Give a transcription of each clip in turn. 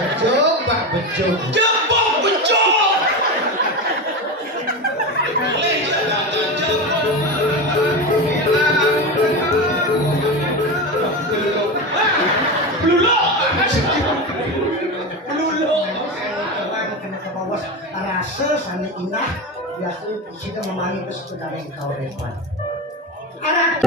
Bejuk, Pak Bejuk. Jebok bejuk. Beluluk. Beluluk. Kena ke bawah rasa sana indah. Biasanya kita memahami kesukaan yang kau dapat. Anak.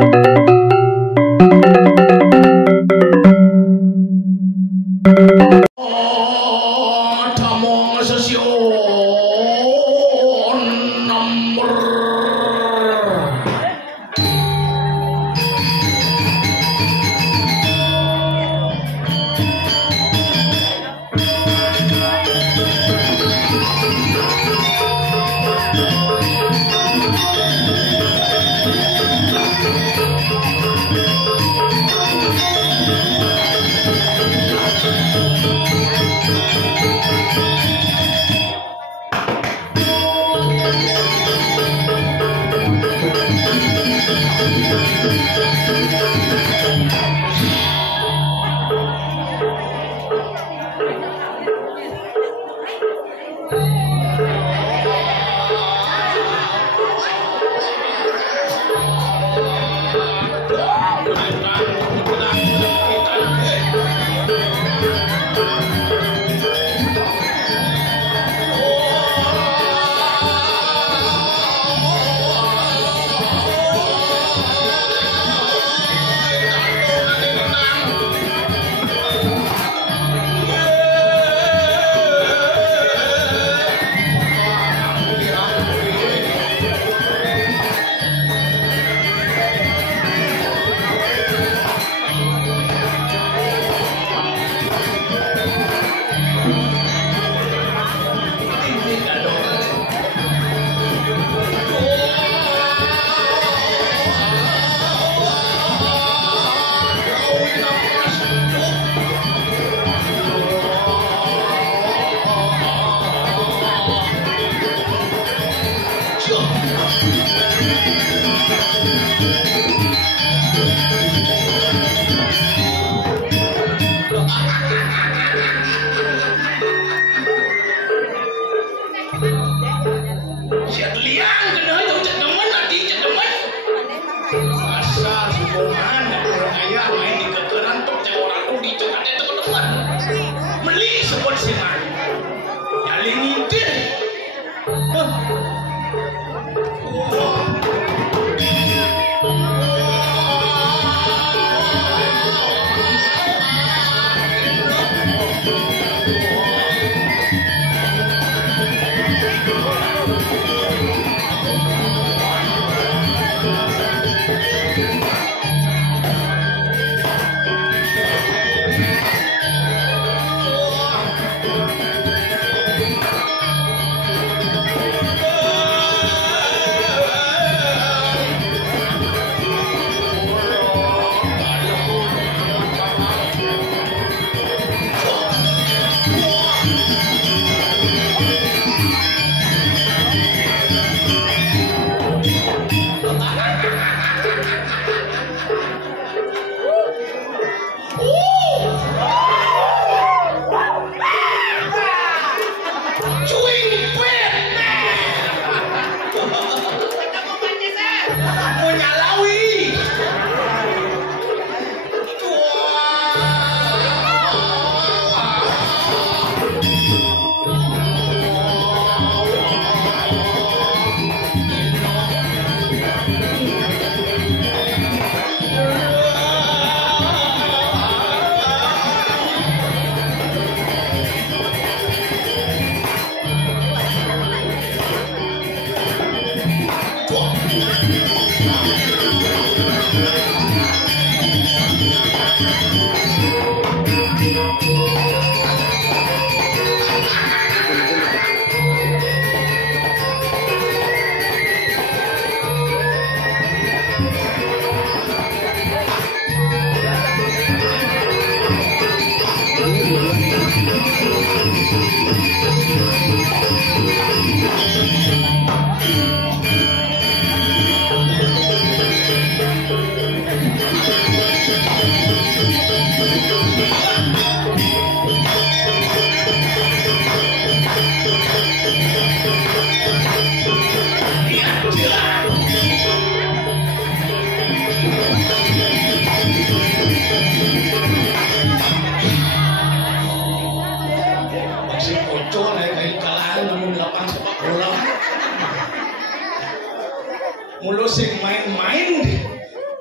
Mulu sing main-main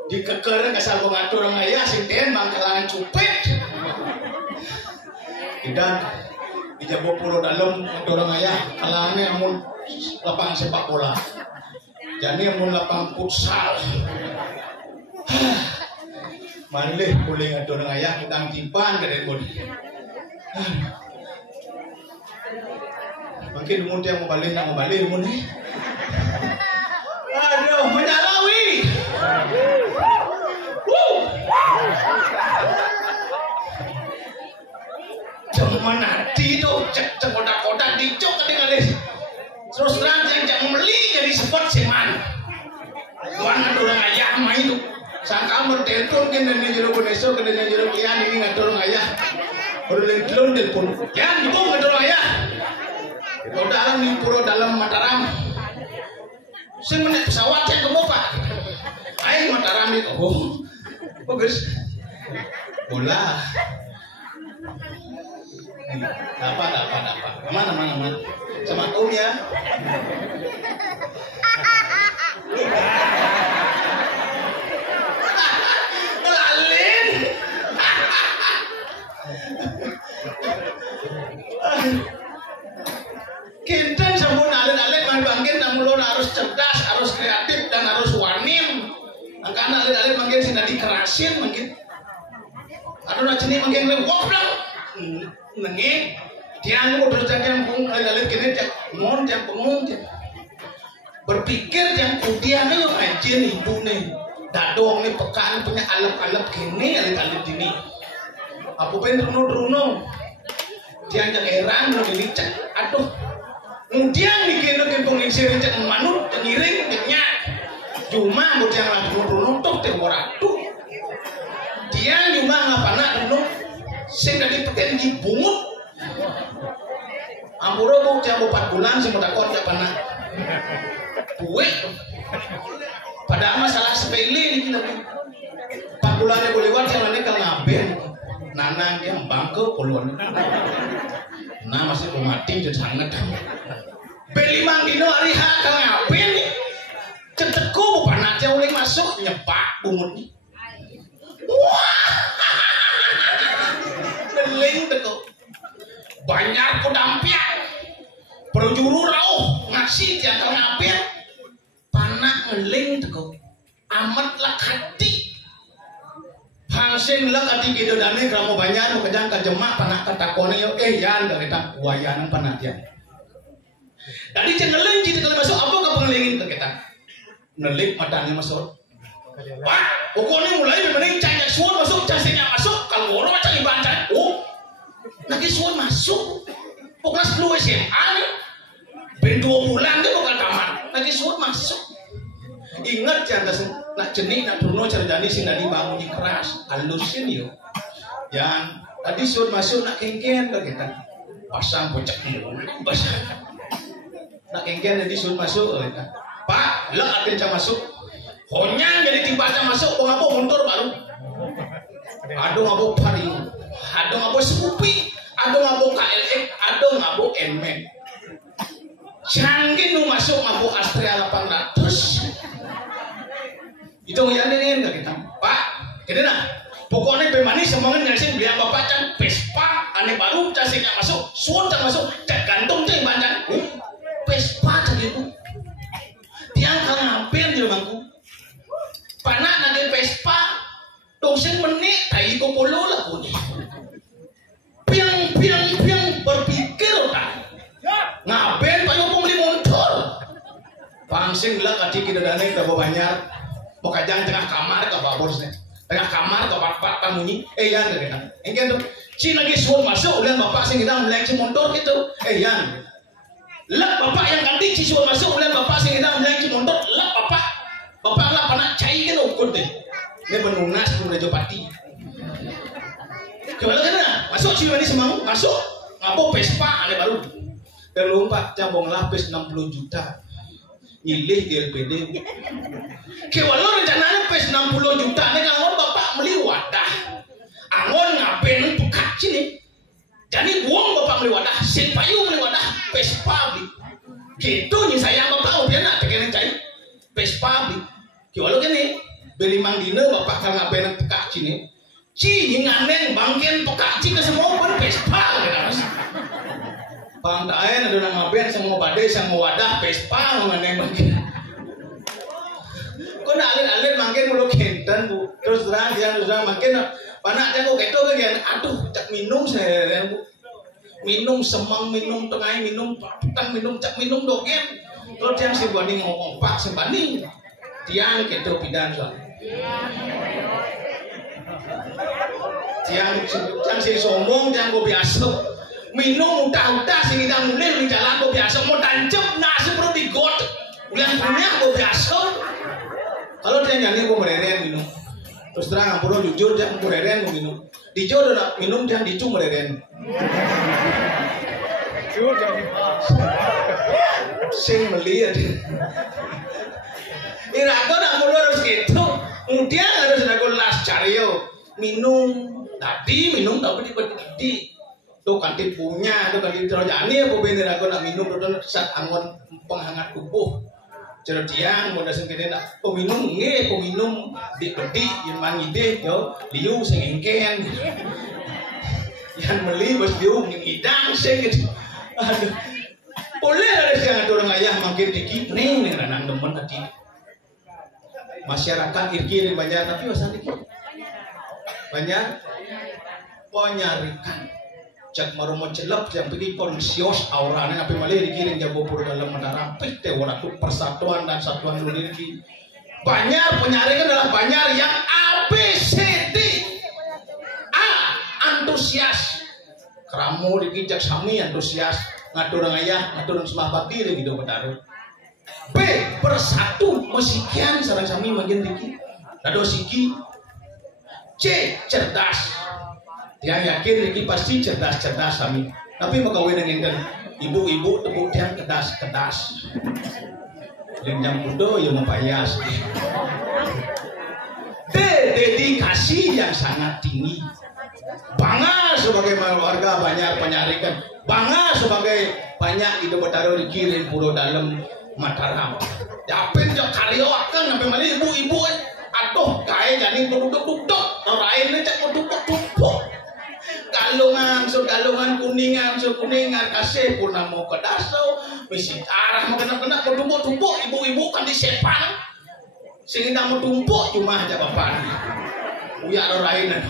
di kekereng asal ngatur orang ayah sing den bangkalan cupet. Dan dijabok pulau dalam orang ayah kalane amun lapangan sepak bola. Jadi amun lapangan futsal. Malih boleh ngatur orang ayah udang timpan ke den. Mungkin mun yang mau balik mun. Aduh, menyalawi. Cuma nanti tuh cek kotak-kotak dicok dengan les. Terus terang yang beli jadi spot seman. Warna orang ayah main tuh. Sangka bertelpon kan dan jero beneso kan dan jero kian ini ngatur ayah. Baru telpon telpon. Kian ibu ngatur ayah. Kau dalam di pulau dalam Mataram. Saya menaik pesawat yang ke Pak. Ayo Mataram itu. Oh, bagus. Bola. Apa. Mana. Sama Om ya. Lalin. Kinten sampun alin-alin mangkin namulun harus cerdas, harus kreatif dan harus wanim. Angkana alin-alin mangkin sing dikerasin mangkin. Aduh naceni mangkin goblok. Nengi tiang udah jangan pung alin-alin kene cak mon jam pengun. Berpikir yang kudian yo anjir ibu nih. Dadong nih pekan punya alep-alep kene alin-alin ini. Apa pengen runo-runo. Tiang yang heran lo cak. Aduh. Kemudian bikin pengisir cek manut ngiring ceknya cuma mau yang langsung runtuk teh waratu dia cuma ngapana dulu sing dari peken dibungut ampura bu jam 4 bulan sing takon ya pana buwe padahal masalah sepele ini lagi 4 bulannya boleh lewat yang lain kan ngaben nanang yang bangke puluhan nah masih mati jadi sangat beli mangkino hari hakal ngapain nih ceteku panatnya uling masuk nyepak bungutnya wah beling teko banyak pedampian berjuru rauh ngasih tiang kal ngapain panak ngeling teko amat lah hati hangsing lah kati gitu dane kamu banyak mau kejang kejemak panak katakone yo yan gak kita buayanan panatnya. Tadi cengeleng kita kalau masuk apa kau pengelingin ke kita? Nelik matanya masuk. Pak, pokoknya mulai bening canya suan masuk, casingnya masuk. Kalau orang macam ibadah, lagi suan masuk. Pokoknya 10 SMA nih, ben 2 bulan dia bukan kamar. Lagi suan masuk. Ingat jangan nak jenih nak Bruno cerdani sing dari bangunnya keras, halusin yo. Yang tadi suan masuk nak kengken ke kita. Pasang bocak pasang. Nak kengken jadi suruh masuk Pak, lah ada yang masuk honyang jadi tiba-tiba masuk kok ngapa mundur baru aduh ngapa pari aduh ngapa Scoopy aduh ngapa KLX aduh ngapa Nmax canggih nu masuk ngapa Astrea 800 itu yang ini enggak kita Pak gini nah pokoknya bemani semangat ngasih beli bapak can Vespa aneh baru casingnya masuk suun can masuk cek gantung cek bandang Vespa tadi itu tiang kalau hampir di rumahku panak nanti Vespa dosen menik kayak iko polo lah pun piang berpikir tak ngapain payung beli motor pangsing lah kaki kita danai ke banyak mau kajang tengah kamar ke bosnya tengah kamar ke bapak tamunya yan kita engken tuh si lagi suruh masuk ulian bapak sing kita melengsi motor gitu yan lah bapak yang ganti siswa masuk ulian bapak sing kita melengsi motor lah bapak lah panak cai kan ukur deh dia menunas pun Rajopati coba lagi nah masuk si ini semang masuk ngapa Vespa ada baru dan lompat jambong lapis 60 juta nyilih di LPD kewalau rencananya pes 60 juta ini kalau bapak beli wadah angon ngapain buka sini jadi buang bapak beli wadah sin payu beli wadah Vespa beli gitu nih sayang bapak biar nak tekenin cai Vespa beli. Kiwalo kene beli mang dina bapak kang ngaben pekak cini. Ci nganeng bangken pekak ci ke semua pun Vespa kan. Bang daen ada nang ngaben semua badai semua wadah Vespa nganeng bangken. Kok nak alin-alin mangken mulo kenten Bu. Terus terang mangken panak jangan keto kan. Aduh cak minum saya Bu. Minum semang minum tengah minum petang minum cak minum dogen. Kalau tiang si banding ngomong pak sebanding tiang keto pidan soal. Tiang si sombong tiang go biasa minum udah sing kita mulai di jalan go biasa mau tancap nasi perlu digot ulang punya go biasa. Kalau tiang nyanyi go mereren minum. Terus terang ampun jujur tiang go mereren minum. Dijo nak minum tiang dicung mereren. Sing melihat irago nak mulu harus gitu kemudian harus nak las cario minum tadi minum tapi di tuh kantin punya tuh kantin terjani apa bener aku nak minum tuh saat angon penghangat tubuh cerita tiang mau dasar kene nak peminum peminum di pedi yang mangide yo liu sing engken yang meli bos liu ngidang sing gitu aduh boleh ada yang orang ayah makin dikit nih ranang demen tadi masyarakat irki di banyak tapi wasan dikit banyak penyarikan cak marumo celap yang pergi polisios aurane tapi malah dikirim jago pur dalam menara pite waktu persatuan dan satuan dunia ini banyak penyarikan adalah banyak yang ABCD A antusias keramu dikijak sami antusias ngatur orang ayah, ngatur orang sembah bakti dan gitu bertaruh. B bersatu mesikian sarang sami makin dikit. Nado siki. C cerdas. Dia yakin Riki pasti cerdas sami. Tapi makawin dengan ibu-ibu tepuk tiang kedas. Lenjang mudo yang mempayas. D dedikasi yang sangat tinggi. Bangga sebagai warga banyak penyarikan. Bangga sebagai banyak hidup bertaruh dikirim pulau dalam Mataram. Dapin jauh karyo akan sampai malah ibu-ibu aduh kaya jadi duduk orang lain cak duduk galungan kuningan kasih pun mau ke dasau misi arah mau kena tumpuk ibu-ibu kan disepang sehingga mau tumpuk cuma aja bapak uya orang lain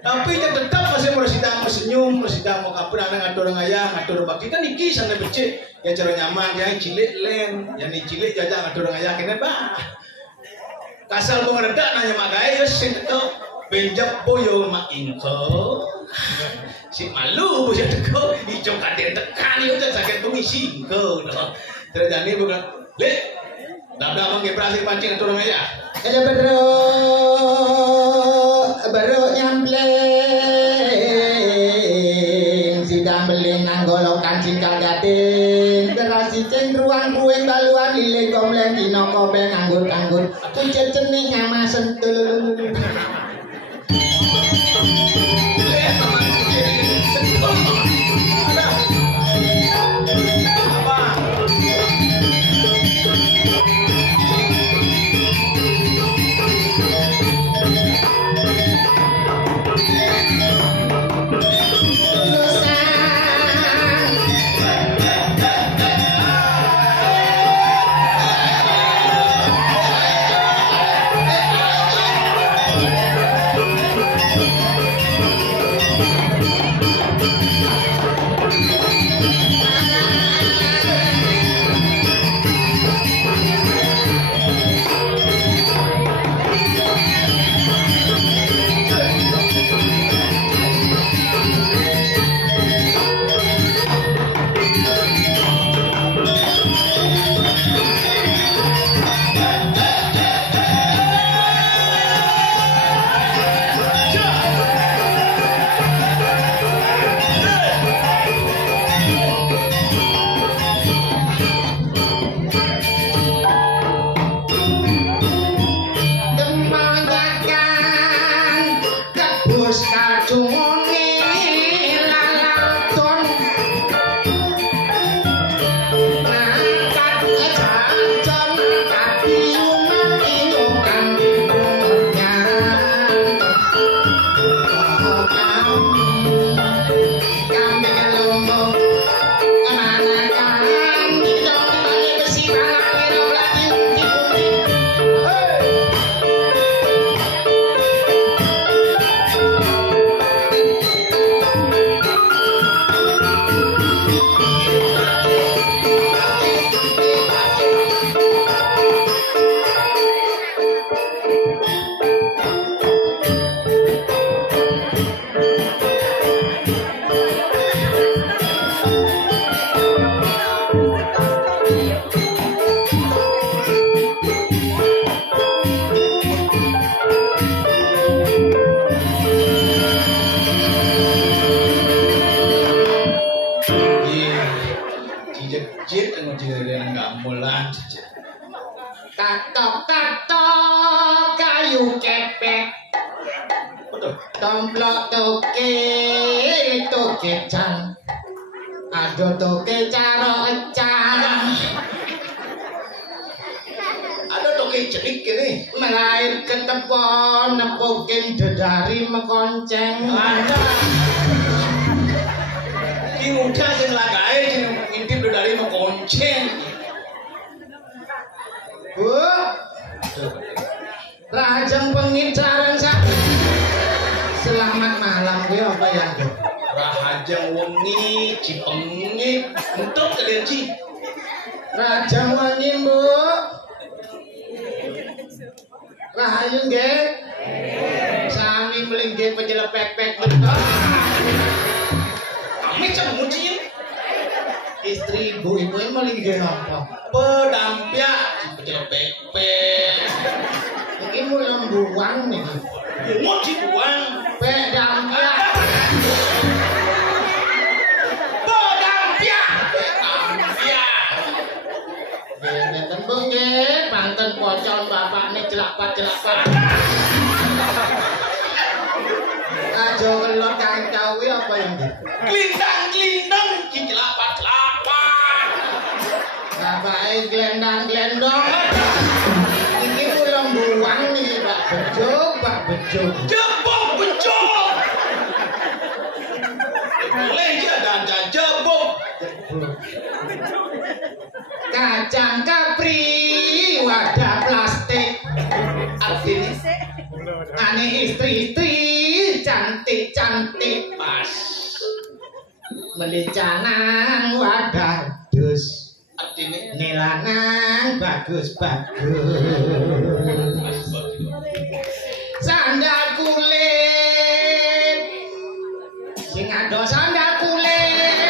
tapi yang tetap masih sedang senyum, sedang mau kapur anak ngatur ayah, ngatur bakti kan iki sana becek yang cara nyaman yang cilik len, yang cilik jajak ngatur ayah kena bah. Kasal mau ngeredak nanya makai, sing itu benjak boyo mak ingko, si malu boyo teko, hijau kaden tekan itu sakit pengisi ingko, terjadi bukan, le, dah mengebrasi pancing ngatur ayah. Ada baru nyampleng sidang beling anggolokan singkal gading berasi cenderuan kuing baluan lile gomleng dino kobeng anggur kucet cening sama sentul Katok-katok kayu kepek. Betul. Tomplok toke cang. Aduh toke caro cang. Ada toke jenik gini. Melair ketepon nepukin dedari mekonceng. Ada. Ki muda sing lagae sing ngintip dari mekonceng. Bu. Rajang pengincaran sak. Selamat malam kuwi apa ya? Rahajang wengi Cipengi untuk kedenci. Rajang wengi, Bu. Rahayu nggih. Sami mlingge penjelepek-pek. Amit sama muncin. Istri ibu-ibu ini mlingge apa? Pedampiak pejelepek. Iki mulai buang niki. Mungut dibuang. Pedampiak. Pedampiak. Ini tembung nggih, panten pocong bapakne jelak-jelak. Aja kelot kancau kuwi apa yang iki? Glindang-glindang jelak-jelak. Bapake glendang-glendong. Iki kula mbuwang niki, Pak Bejo, Pak Bejo. Jebok becok. Boleh ya dan jebok. Kacang kapri wadah plastik. Artinya Ane istri-istri cantik-cantik pas. Melicanang wadah dus. Artinya Nilanang bagus-bagus. Sandal kulit. Sing ado sandal kulit.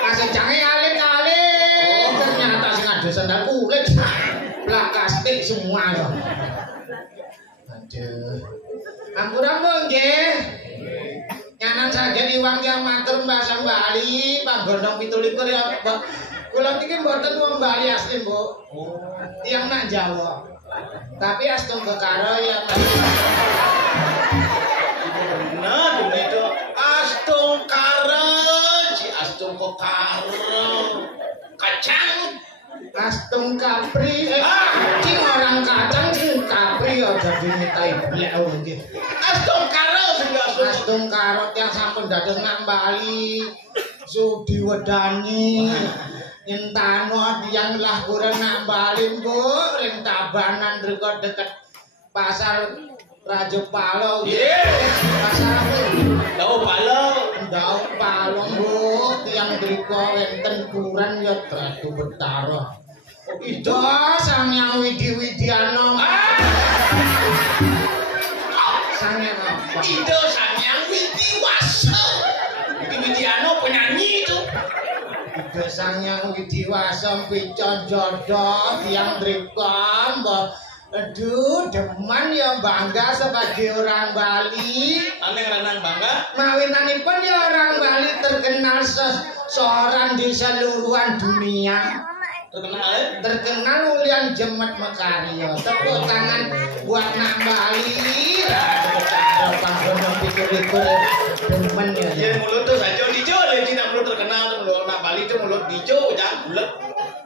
Masih jange alit-alit. Ternyata sing ado sandal kulit. Plastik semua ya. Aduh. Ampura nggih. Nyanan saged iwang yang matur bahasa Bali, Panggondong 17 ya, Mbak. Kula niki mboten wong Bali asli, Mbok. Tiyang nak Jawa. Tapi astung kekaro ya. Benar itu astung karo, si astung karo. Kacang Astung kapri, cing orang kacang cing kapri ya jadi mitai blek nggih. astung karo sing Astung karot yang sampun dados nang Bali. Sudi wedani. Nyentano tiyang lah kurang nang Bali, Bu. Ring Tabanan riko deket pasar Raja Palo. Pasar Dau palo. Ndau Palo, Bu. Tiyang riko wonten kuran ya Ratu Betara. Ido Samyang Widi-Widiana. Samyang apa? Ido Samyang Widiwasa. Widiano penyanyi itu. Ido Samyang Widiwasa picon jodoh tiyang mriko, mbok. Aduh, demen ya bangga sebagai orang Bali. Aneh ranang bangga. Mawinanipun ya orang Bali terkenal seorang di seluruhan dunia. Terkenal ulian jemet mekarya. Tepuk tangan buat nak Bali. Panggondong 17 demen ya. Ya mulut tuh saja dijo, dia tidak perlu terkenal tuh nak Bali itu mulut dijo, jangan bulat.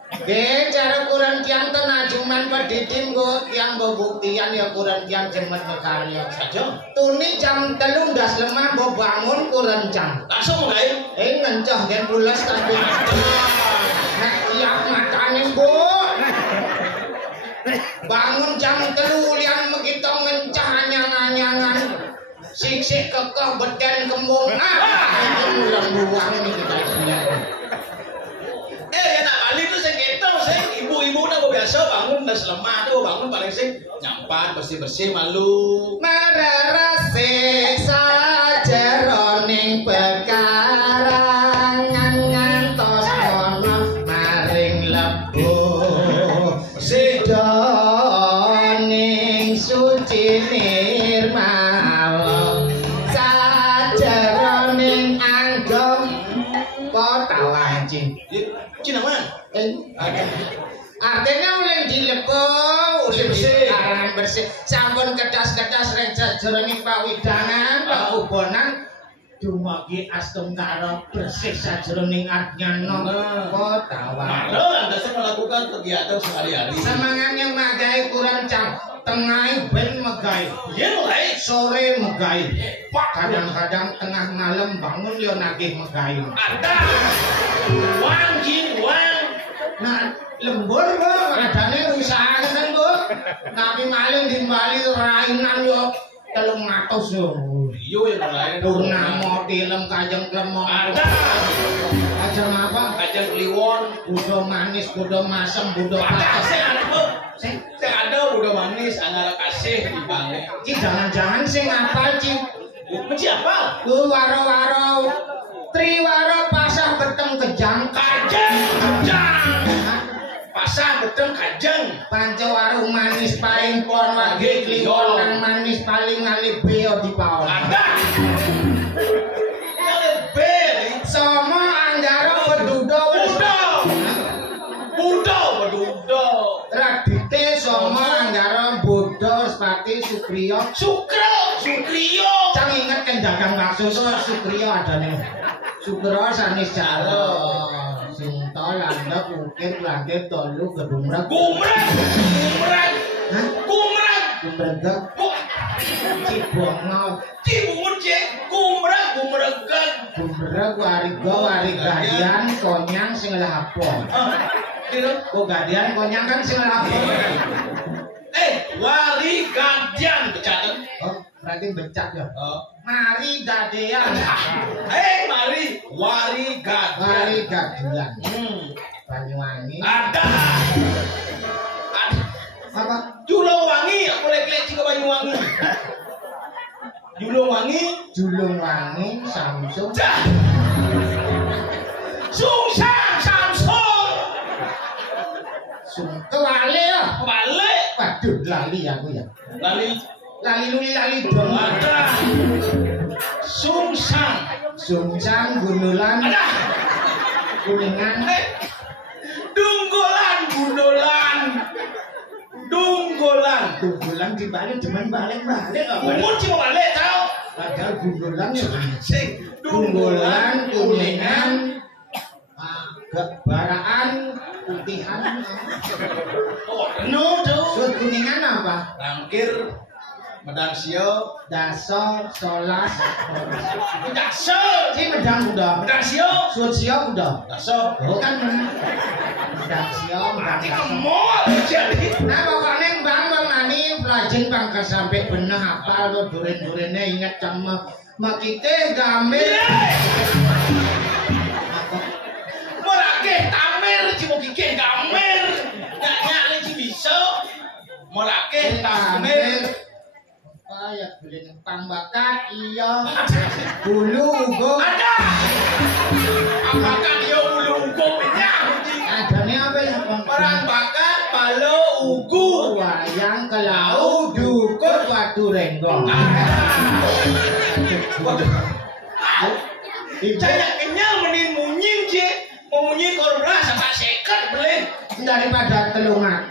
Oke, cara kurang tiang tenajuman pedidim go tiang bebuktian ya kurang tiang jemet mekarya. Saja. Tuni jam 3 ndas lemah bo bangun kurang jam. Langsung mulai. Ngencah gen pulas tapi. Nek tiap matane, Bu. Bangun jam 3 liang begitu ngencah anyang-anyangan. Sik-sik kekeh beden kembung. Itu mulang buang nih kita lihat. Ya nak Bali itu sing keto sing ibu-ibu nak biasa bangun dah lemah tuh bangun paling sing nyampat bersih-bersih malu. Nararase sajeroning pekarangan ngantos mono maring lebu sidoning suci nirmala sajeroning anggom kota wancing. Cina man. Artinya mulai dilepo, karangan bersih. Sampun kedas-kedas rencas jroning pawidangan, pakubonan dumugi Astungkara bersih sajroning Adnyana Kotawa. Malah Anda melakukan kegiatan sehari-hari. Semangane magahe kurang tengah ben megai. Iya mulai Sore megai. Kadang-kadang tengah malam bangun yo nagih megai. ada wangi wang. Nah, lembur Bu, adane rusakan Bu. Tapi maling dimbali rainan yo 300 yo. Iya yang lain. Purnama film Kajeng Klemong. Ada. Kajeng apa? Kajeng Kliwon. Budo manis, budo masem, budo Ada pates. sih ada Bu. Sing ada udah manis antara kasih di balik. Ki jangan-jangan sing apal Ci. Mesti apa? Waro-waro triwaro pasah beteng kejang Kajeng kejang. Pasang betul kajeng. Pancawaru manis paling pon wage kliwon nang manis paling ngalih beo di paon. Ada. Ada bel. Somo anggara bedudo Bedudo. Radite somo anggara bodo sepati Sukriyo. Sukriyo. Cang inget kan dagang bakso Sukriyo adane. Sukro sanis jalo. Sinto landep ukir landep tolu gedumreg. Gumreg. Gumregek. Cibongo. Cibungun cek. Gumregan. Gumreg warigadian konyang sing lapor. Kok gadian konyang kan sing lapor. Warigadian becaten. Oh, berarti becak ya. Oh. Mari gadean. Mari warigadian. Warigadian. Banyuwangi. Ada. Apa? Julungwangi, aku lek-lek juga Banyuwangi. Julungwangi Samsung. Samsung. Kewale ya. Balik. Waduh, lali aku ya. Lali dong. Ada. Sungsang. Gunulan. Ada. Kuningan. Dunggolan dibalik demen balik-balik. Umur cuma balik tau. Padahal gundulan ya. Dunggolan, kuningan, baraan, putihan. No tuh. Sud kuningan apa? Rangkir, medang sio, Daso, solas. daso. Si medang udah. Medang sio, Sud sio udah. daso. Oh kan bener. Medang sio, medang Mati daso. kemol jadi. Nah pokoknya bang ngani pelajeng bangka sampai bener hafal lo duren-durennya ingat sama makite gamir. Morake tamer cimo kike gamer. Nyali ci bisa. Morake tamer. Ya boleh pambakan iya. Bulu ugo. Ada. Apakah dia bulu ugo nyahudi? Adanya apa ya? Perang bakat balo ugu. Wayang kelau dukut watu renggong. Saya kenyal mending munying sih. Mau munying korban sama seket beli. Daripada 300.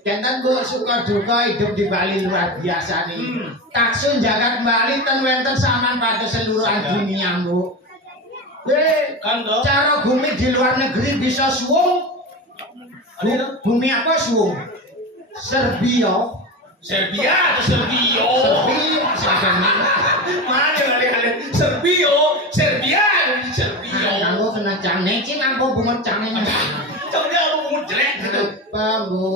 Jangan gue suka duka hidup di Bali luar biasa nih. Taksun jagat Bali ten wenten saman pada seluruh dunia bu. Kan dong. Cara bumi di luar negeri bisa suung. Bumi apa suung? Serbia. Serbia atau Serbio? Serbia. Mana kali-kali? Serbia. Aku kena cane, cing aku bungut cane. Coba dia mau jelek gitu. Apa bu?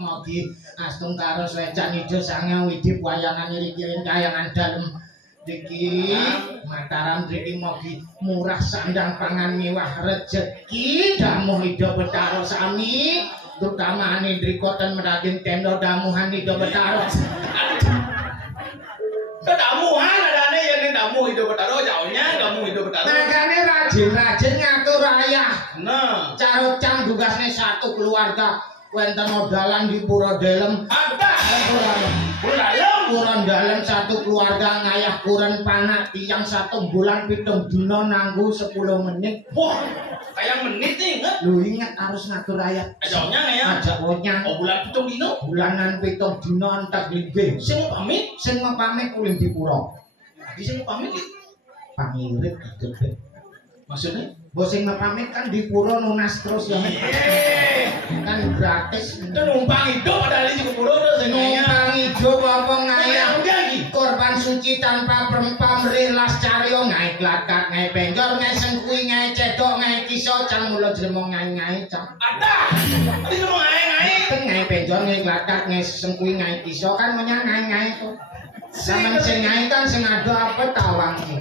Mau di Astungkara Slecan Ijo Sangya Widip wayangan iri-irin kayangan dalem. Diki Mataram diki mogi murah sandang pangan mewah rezeki damuh hidup betaro sami terutama ane drikoten meragin tendo damuhan hidup betaro. Kedamuhan ada nih yang damu hidup betaro jauhnya damu hidup betaro. Makanya rajin-rajin ngatur rayah. Nah, Carut cang tugasnya satu keluarga wenten odalan di Pura Delem. ada. Pura dalam satu keluarga ngayah kuren panak tiyang 1 bulan 7 dina nanggu 10 menit. Wah, kayak menit nih inget. Lu ingat harus ngatur ayat. Ajaknya ya. Ajak wonyang. Oh bulan 7 dino. Bulanan 7 dina entek linggih. Sing mau pamit. Sing mau pamit kuling dipura. Sing mau pamit. Pangirit gitu. Maksudnya? Bos sing mau pamit kan dipura nunas terus ya. Kan gratis. Itu numpang hidup padahal ini cukup pura terus Numpang hidup apa ngayah. lagi. Korban suci tanpa pamrih las caryo ngai klakak ngai penjor ngai sengkui ngai cedok ngai kiso cang mulo jlemong ngai cang. Ada. Tadi lu ngai. Ngai penjor ngai klakak ngai sengkui ngai kiso kan maunya ngai itu. Zaman sing ngai kan sing ada apa tawang iki.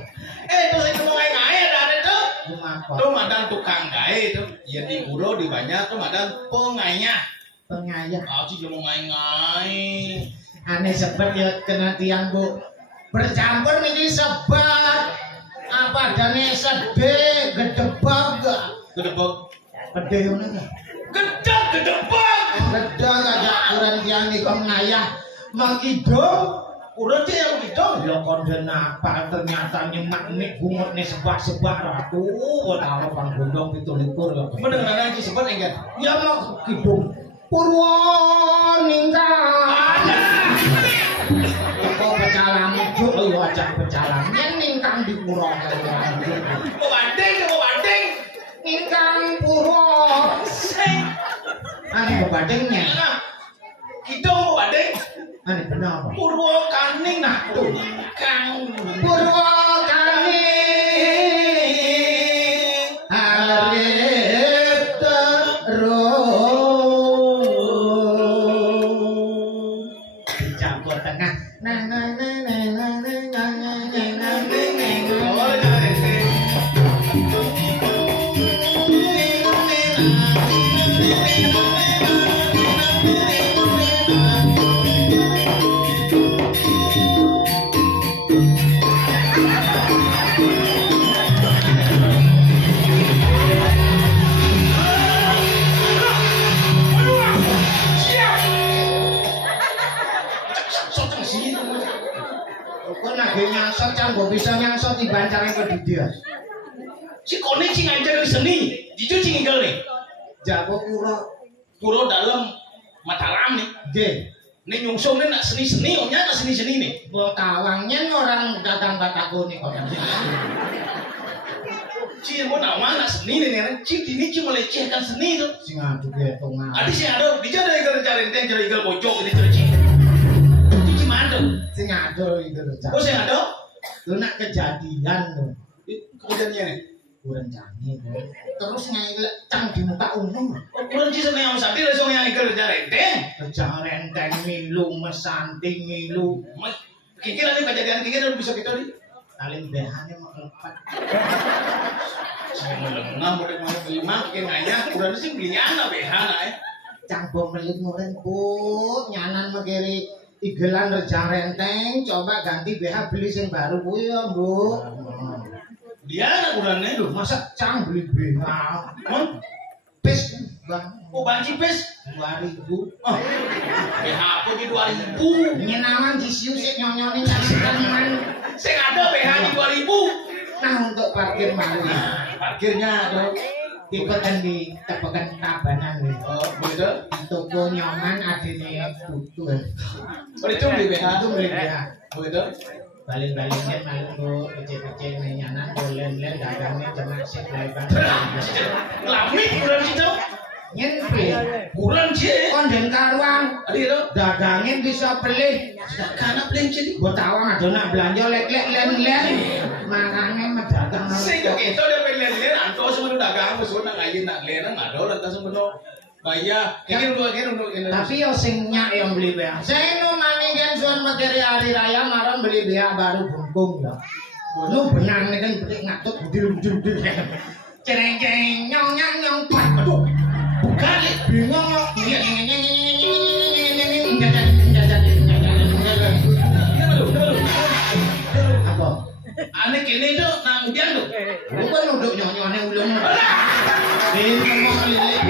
Itu sing ngomong ngai ada tuh. Ngapa? Tuh madang tukang gawe tuh. Ya di pura di banyak tuh madang pengayah. Pengayah. Ah sih ngomong ngai. Aneh sebab ya kena tiang bu bercampur niki sebab apa dane sedih gedebak Gedebak. gede ngono Gedebak. gede aja kurang tiang niki ngayah mangidong Udah sih yang gitu. ya konden apa ternyata nyemak nih bungut nih sebak-sebak ratu tahu bang gondong 17 ya Mendengar aja sebut enggak? ya mau kidung Purwaningkang kok pecalang juk yo ajak pecalang yen ningkang di pura Mau banding. ningkang pura Sing. ane bebadengnya Nah. Kita mau banding. ane benar Purwo kaning nah tuh. Kang. Purwakaning arep terus dicampur tengah nah kok nage nyangsot can mbok bisa nyangsot dibancane kok dia Si kone sing ngajar seni. Jujur sing inggal nih. jago Puro dalam Mataram nih. nggih Nih nyungsung nih nak seni-seni, omnya nak seni-seni nih. mbok tawangnya orang dagang batakune kok Ci mau nama nak seni nih, Ci ini Ci melecehkan seni itu. sing adu ketongan Adi sih ada, dia ada igal cari teh, cari igal bocok ini cari Ci. Ci mana? sing adu itu lho Oh sih ada? lu nak kejadian lho Kemudiannya nih. kurang canggih terus ngelecang di muka umum Oh kurang Ci sama yang sadar langsung yang igal cari teh. kerja renteng milu mesanting milu Kira nih kejadian udah bisa kita nih. paling behane mau lepat Saya mau lengah, mau lima, kayaknya kurang sih beli anak behana ya. canggung melit muren bu nyanan megeri igelan rejang renteng coba ganti BH beli sing baru bu ya bu Dia anak kurangnya Aduh, masa cang beli BH pes bang Oh banci pes 2000 oh BH apa di 2000 nyenaman disiu sik nyonyonin teman saya ada BH di 2000 nah untuk parkir malu parkirnya ada ikutan di tepekan tabanan nih oh begitu toko nyoman adine butuh itu beli BH itu beli BH begitu balik-baliknya malu bu kecil-kecil nyanan dolen-len dagangnya cuma sik lebar lamit kurang situ nyempe kurang sih konden karuang adi itu dagangnya bisa beli karena beli jadi buat awang ada nak belanja lek-lek len-len makanya mendagang sih kok itu dia pengen anto semua dagang semua nak ngayin nak lena nggak ada lantas semua bayar kira untuk tapi yo sing nyak yang beli beak saya nu maning kan suan materi hari raya marah beli beak baru bungkung ya lu benang nih kan beli ngatut budil cereng nyong aduh bukan bingung apa aneh kini itu nang ujian tuh lu kan nuduk nyonyone ulung ini mau lilik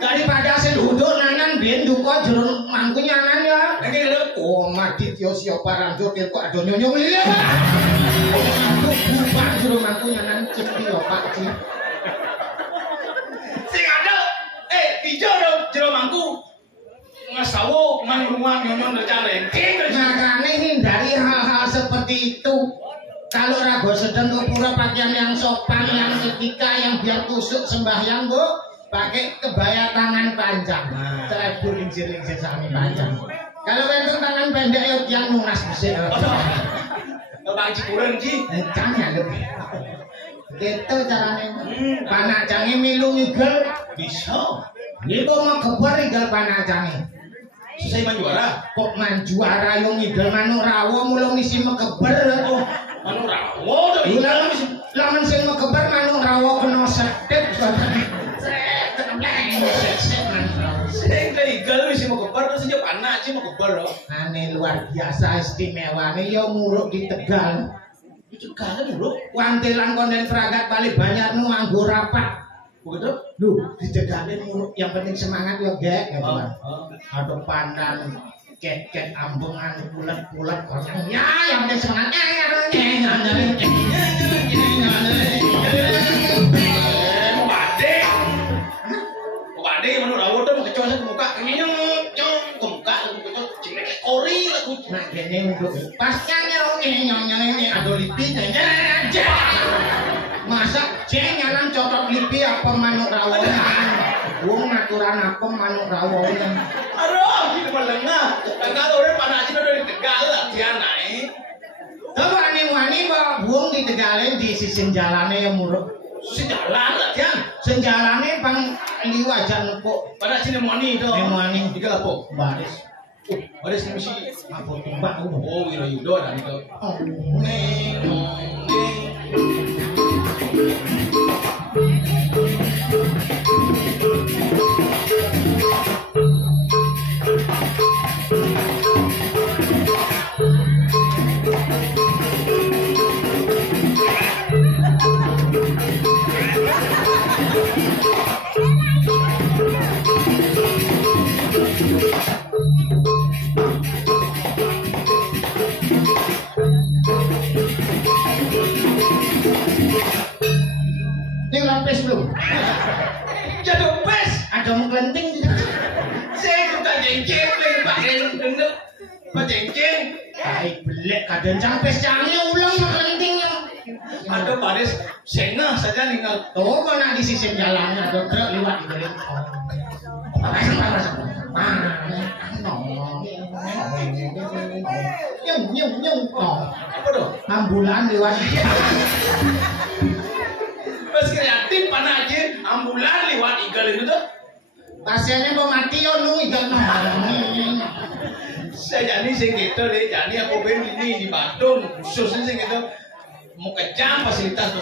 daripada saya duduk nanan biar duko kok jero mangku nyanan ya. Nggih lho. Oh, Maditya siapa ranjur kok ada nyonyong lili. Pak jero mangku nyanan cepi lho Pak Ci. Sing ada ijo jero mangku. Ngasawo man rumah nyonyong recarengking. Makanya hindari hal-hal seperti itu. Kalau rago sedang ke pura pakaian yang sopan, yang etika, yang biar kusuk sembahyang Bu, pakai kebaya tangan panjang. Celebur lingsir-lingsir sami panjang. Kalau wonten tangan pendek yo yang nunas bisik. Bang Cikureng Ji. Jangan lho. Gitu carane. Panak jange milu ngigel Bisa. Niku mau gebar ngigel panak jange. Susah manjuara. Kok manjuara yo ngigel manuk rawa mulo ngisi megeber. Oh, manuk rawa to. Lamun sing megeber manuk rawa kena sedhep. Sing legal wis mau kebar terus yo anak sih mau kebar. Aneh luar biasa istimewane yo muruk di Tegal. Itu kan lho. Wantilan konten peragat balik banyak nu nganggo rapat. Begitu? Duh, di Tegalin muruk yang penting semangat yo gek ya Bang. Ada pandan ket-ket ambungan bulat-bulat ya yang penting semangat. Pade menurut rawo tuh kecoa ke muka nyong ke muka cek ori lagu. Nah, gini untuk pasnya nyong ada lipinya aja. Masa cenganan cocok lipi apa manuk rawon? Wong aturan apa manuk rawon? Aduh, gitu melengah. Kalau orang panasin udah di Tegal lah dia naik. Kalau wani bawa buang di Tegalin di sisi jalannya yang muruk. Sejalan lah dia. Senjalane pang liwajan kok. Pada sini moni itu. Moni tiga apa? Baris. Baris ini mesti Apa timbak lu? oh Wiro Yudo dan itu. Oh. Ini lapis belum? Jadi pes. Ada mengkelenting. Saya suka jengking Pak Gendeng. Pak jengking. Baik belek kadang campes jangan ulang mengkelentingnya. Ada baris sengah saja tinggal. Tuh mana di sisi jalannya ada truk lewat di galing. Nyung. Apa tuh? Ambulan lewat. Pas kreatif mana aja ambulan lewat igal itu tuh. Pasiennya mau mati yo nu igal Saya jadi sing gitu deh. Jadi aku ben ini di Bandung khususnya sing gitu. Mau kejam fasilitas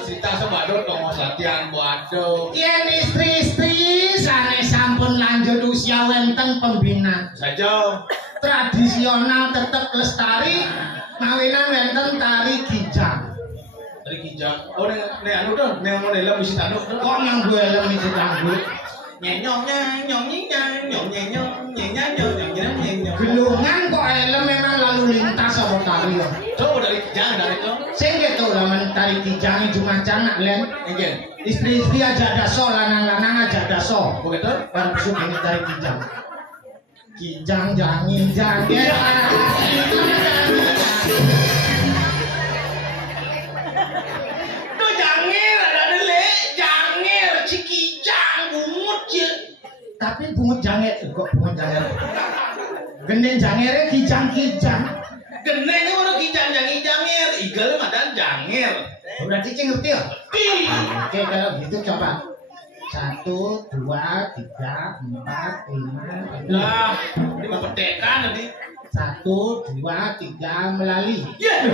Badung tongos latihan Badung. Yen istri-istri sane sampun lanjut usia wenten pembina. Saja. Tradisional tetap lestari. Mawinan wenten tari kijang. Tari kijang. Oh nih anu dong, nih mau dalam misi tanduk. Kok yang gue lem itu tangguh? Nyong. Gelungan kok elem memang lalu lintas apa tari ya? Coba dari kijang dari itu. Sing gitu lah tari kijang cuma canak len. Ingin. Istri-istri aja daso, lanang-lanang aja daso. Begitu? Kan besok ini tari kijang. Kijang jangi jangi. Tuh jangir ada dele, jangir si kijang bungut je. Tapi bungut jangir kok bungut jangir. Gendeng jangirnya kijang-kijang. Gendeng itu baru kijang jangir, igal madan jangir. Berarti Cing ngerti ya? Oke kalau gitu coba. 1, 2, 3, 4, 5. Lah, ini mau pedekan tadi. 1, 2, 3 melalui. Ya,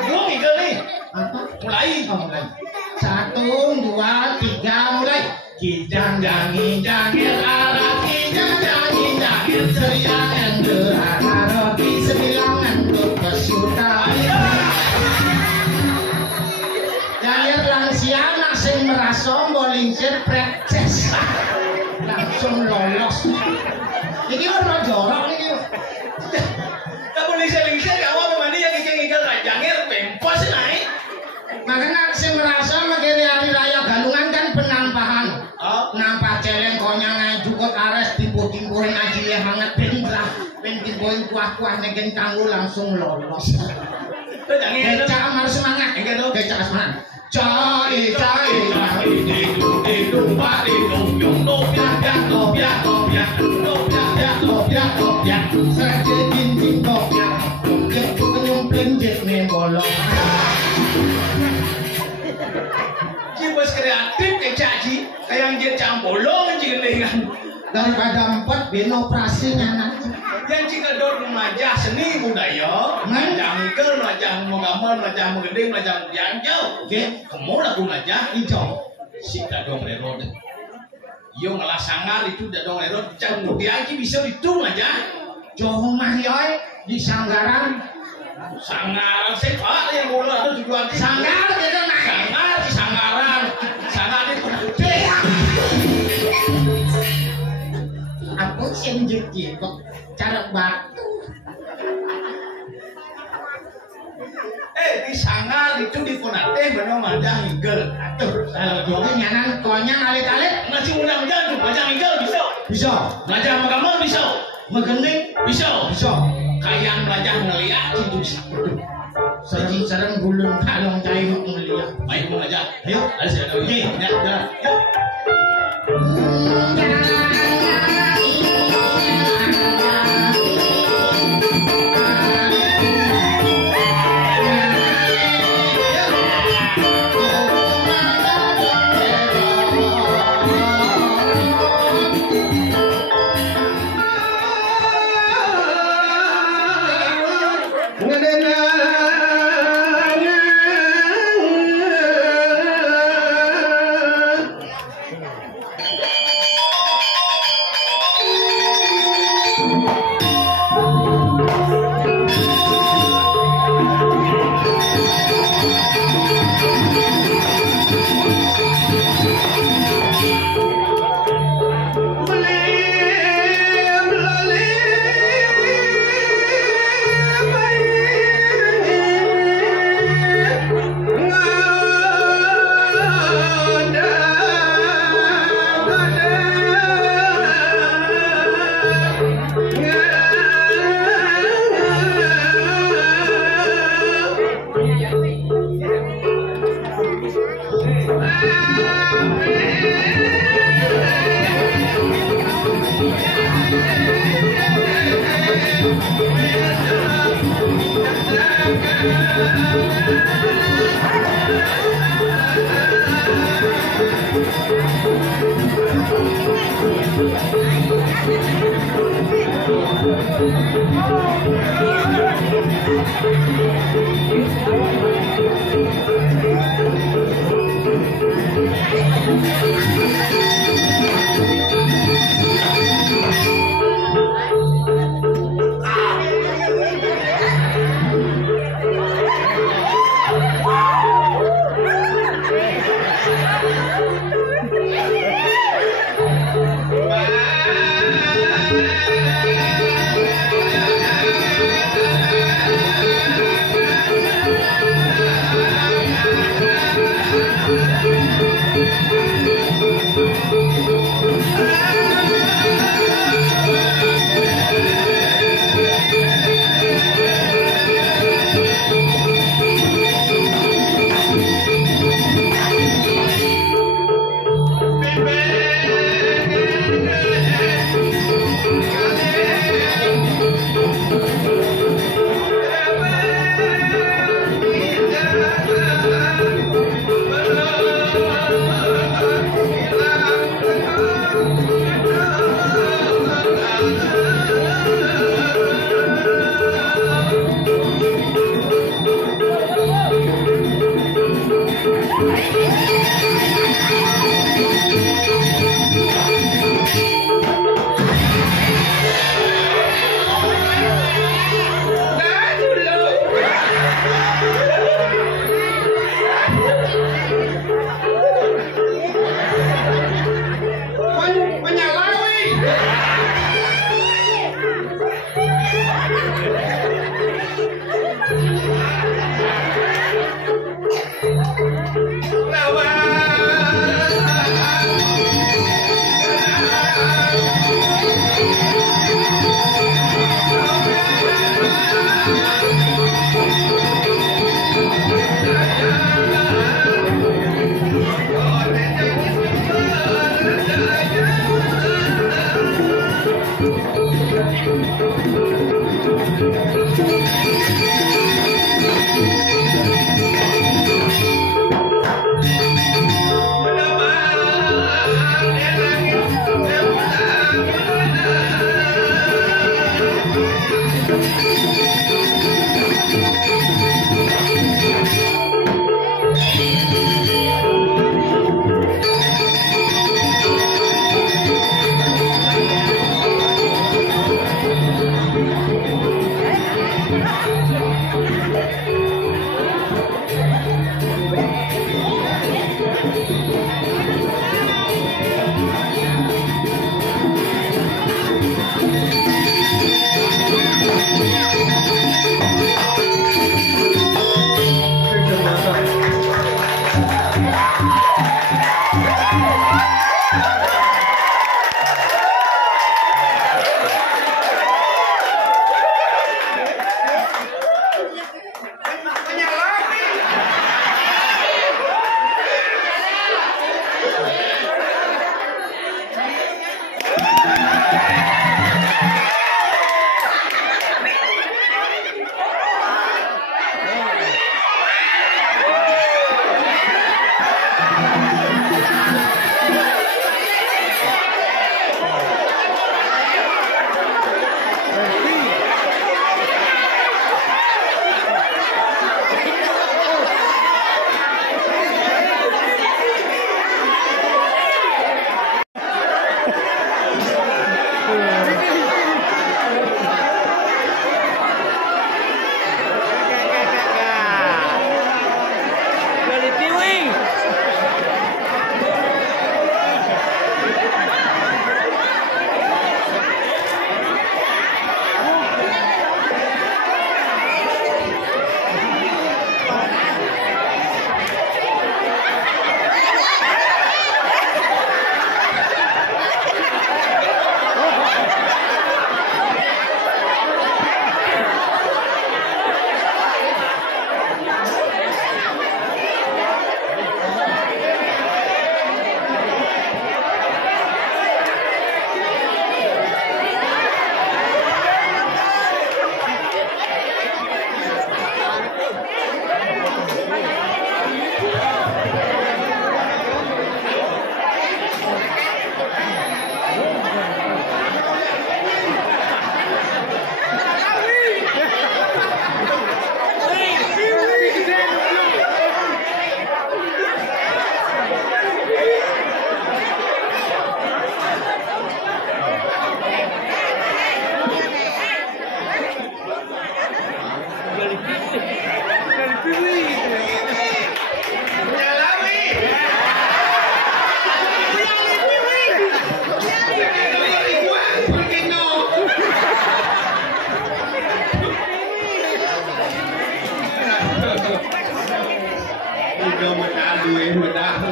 belum igal nih. Apa? Mulai. Oh mulai. 1, 2, 3 mulai. Kijang jangi jangir arah kijang jangi jangir seriangan gerhana roti sebilangan untuk pesuta. Jangir lansia nak sing merasa molingsir preces langsung lolos. Iki Iki ora jorok iki. Kamu lise-lise kamu mandi yang ngigel rajangnya pempos naik. Makanya sing merasa makiri hari raya Galungan kan penampahan. Nampah celeng konyang ngajukot ares timbu-timbuin aji ya hangat bentrah. Timbuin kuah-kuah negen kanggo langsung lolos. Kecak amar semangat. Kecak semangat. Cai di pari dong lopia saja dinding lopia penyumpling jet bolong. Cibas kreatif kecak ji kayak jet bolong dengan daripada 4 ben operasinya nanti. Yang jika dor mengajar seni budaya, mengajar ngigel, mengajar menggambar, mengajar menggedeng, mengajar janjau. Oke, kamu lagu mengajar hijau. Si dadong lerod. Yo ngalah sangar itu dadong lerod. Jangan dia lagi bisa itu mengajar. Jowo mah yoy di sanggaran. Sangaran sepak yang bola itu juga Sanggar gitu nah. Sangaran itu gede. Aku senjit kok cara batu. Di sangar itu di Konate benar majang ngigel. Kalau jogi nyanan konyang alit-alit Masih mudah-mudahan majang ngigel bisa. bisa. Majang menggambar bisa. Megening Bisa. bisa. Kayak majang ngeliat itu bisa. Serem-serem gulung kalong cai mau ngeliat. Baik mau ngajak. Ayo, Ada saya tahu. Oke. Ya, jalan. Yuk.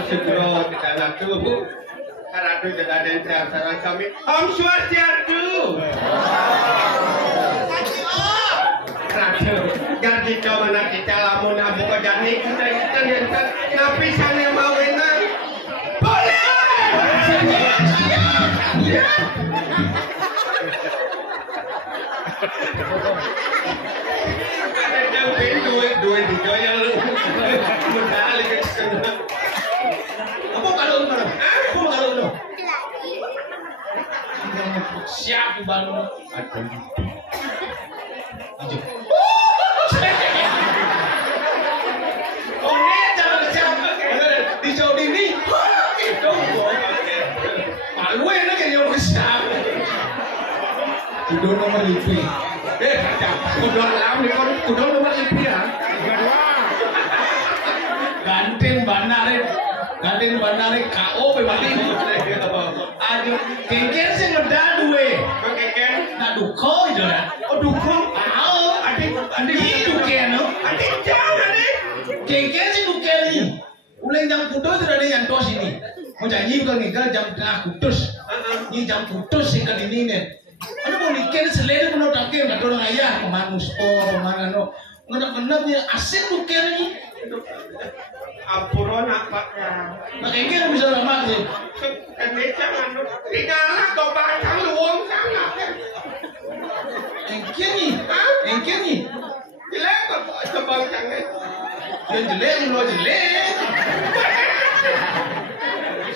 Segera kita ratu, ratu jadi antara kami. Om Swastiastu. Ratu, ganti kau mana kita lamun abu kejani kita lihat napi sana mau enak. Boleh. Ada jauh dua yang lu mudah lagi kesana. Apa kalau mana? Apa kalau lu? Siap baru. Ada. Oh ini jangan siapa di Saudi ini. Itu malu enak kayaknya mau siapa. Kudo nomor IP. Kudo lam ni kudo nomor IP ya. Gantin bandare KO pe mati. Aduh, kengken sing ngedal duwe. Kengken na duko itu ya. Oh duko. Adi duke no. Adi jangan adi. Kengken sing duke ni. Uleng jam putus ada yang tos ini. Mau janji bukan nggak jam tengah putus. Ni jam putus sing kali ini nih. Ano mau niken selera mau takke nggak dorong ayah pemain muspor pemain ano. Nggak ni asin duke ni. Apuron apa ya? Makanya bisa lama sih. Kan jangan. Tinggal kau batang luang sana. Engkir ni. Jelek kok sebang jangan. Yang jelek lo jelek.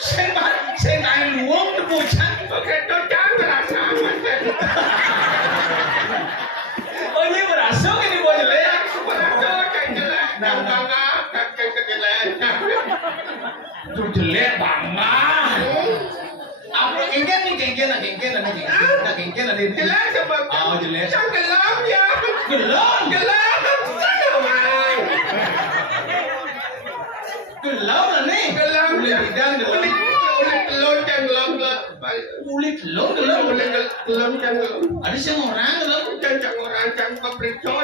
Saya naik luang tu bocah. Oke, tu jangan merasa amat. Oh ni berasa ke ni bocah jelek? Merasa kan jelek. Yang bangga kan kejelekan. Tu jelek bangga. Apa kengken ni kengken ni. Jelek sebab. Oh jelek. Jangan gelap ya. Gelap. Gelap lah ni. Gelap. Kulit bidang gelap. Kulit telur jangan gelap. Kulit telur gelap. Kulit telur jangan gelap. Ada siang orang gelap. Jangan orang jangan periksa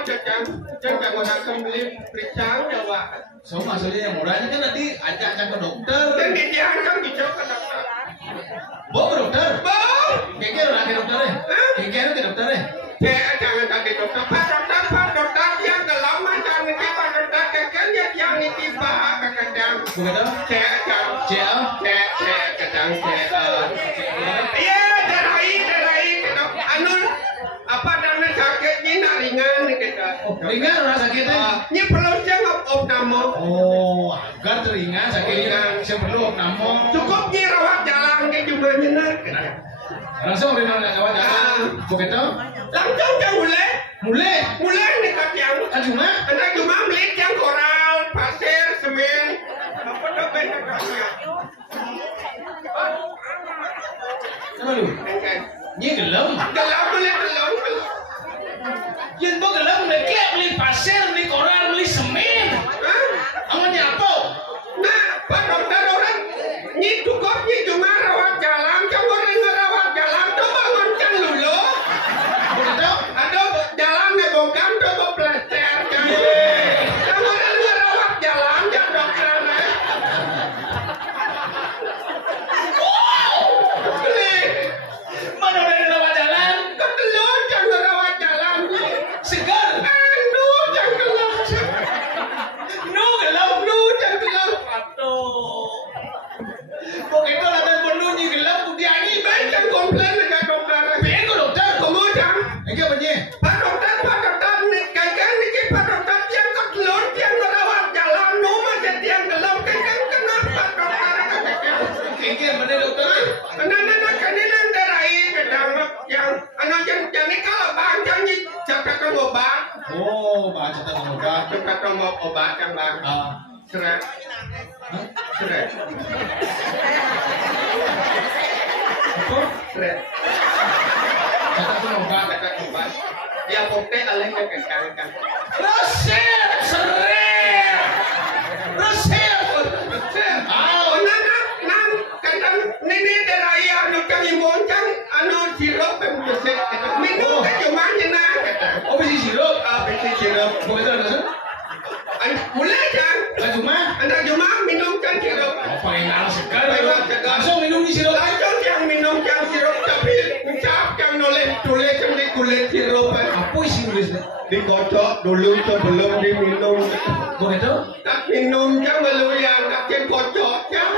jangan orang kembali periksa jawab. So maksudnya yang murahnya kan tadi ajak ke dokter. Dan dia akan bicara ke dokter. Bawa ke dokter. Bawa. Kengken orang ke dokter eh. Kengken ke dokter eh. Jangan tadi dokter. Pak dokter yang gelap macam ni Pak dokter kengken yang ni tiba kadang. Begitu? Kadang. Iya, derai. Anu apa namanya sakit ni nak ringan ni kita. Ringan orang sakitnya? Ni perlu jangan opname. Oh, agar teringat sakitnya saya perlu opname. Cukup ni rawat jalan ke juga nyenak. Langsung ringan rawat jalan. Begitu? Langsung ke mulai ni kat yang. Cuma? Kena cuma beli yang koral, pasir, semen. Apa dah banyak rasanya. Apa lu? Ni gelap. Gelap. Yang tu gelap beli pasir, beli koral, beli semen. Awaknya apa? Nah, Pak dokter orang ni cukup ni cuma rawat jalan, kamu rawat jalan tu bangun kan dulu. Begitu? Ada jalan ni bukan tu plester kan. Kamu rawat jalan jangan dokter ni. Mana orang yang rawat jalan? Ketelur jangan rawat jalan. Segar. Jangan gelap. Nu jangan gelap. Aduh. Begitu lah dan penuhnya gelap dia ni. Jangan komplain dekat dokter. Bego dokter. Kemudian Enggak punya. Pak dokter ni kan ni Pak dokter yang ketelur yang rawat jalan nu macam yang gelap kan kenapa dokter Enggak mana dokter? Anak-anak kanilan derai kadang yang anak yang ni kalau bang jangan cakap obat. Oh, baca tentang obat. Cakap obat yang bang. Seret. Apa? Seret. Cakap obat. Yang pokoknya alih kan. Resep seret. Resep. Nang kadang nini derai anu kang imun kang anu sirup pembesit. Minum kan cuma nyenang. Oh, besi sirup. Besi sirup. Begitu ada. Mulai kan? Cuma Anak cuma minum kan sirup. apa yang harus segar? Langsung minum di sirup. Langsung yang minum kan sirup tapi ucap yang tulis di kulit sirup. Apa isi tulisnya? Dikocok dulu sebelum diminum. Begitu? Tak minum kan meluyan tak kocok kan.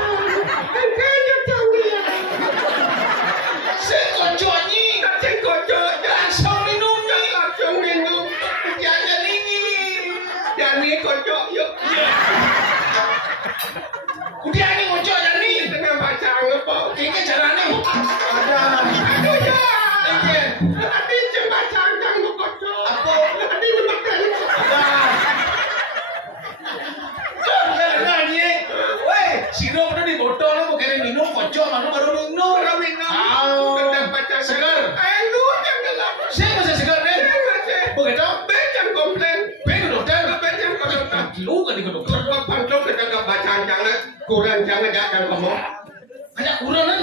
Kayaknya canggih. Sekocoknya. Tak kocok Langsung minum ni. langsung minum. Jangan dingin. Jadi kocok yuk. Udah ni ngocok yang ni. Tengah baca apa? Kayaknya caranya. Aduh ya. Tadi cuma cangkang kocok. Apa? Tadi makan. Nah ni. Weh, sirup tu di botol lah. Bukan minum kocok. Mana baru minum. Orang minum. Oh, Tengah baca segar. Aduh jangan lah. Saya masih segar ni. Begitu? Becang komplain. Pergi ke dokter. Becang ke dokter. Lu kan di dokter. Pantau kita tak baca jangan kurang jangan jangan kamu. Ada kurang kan?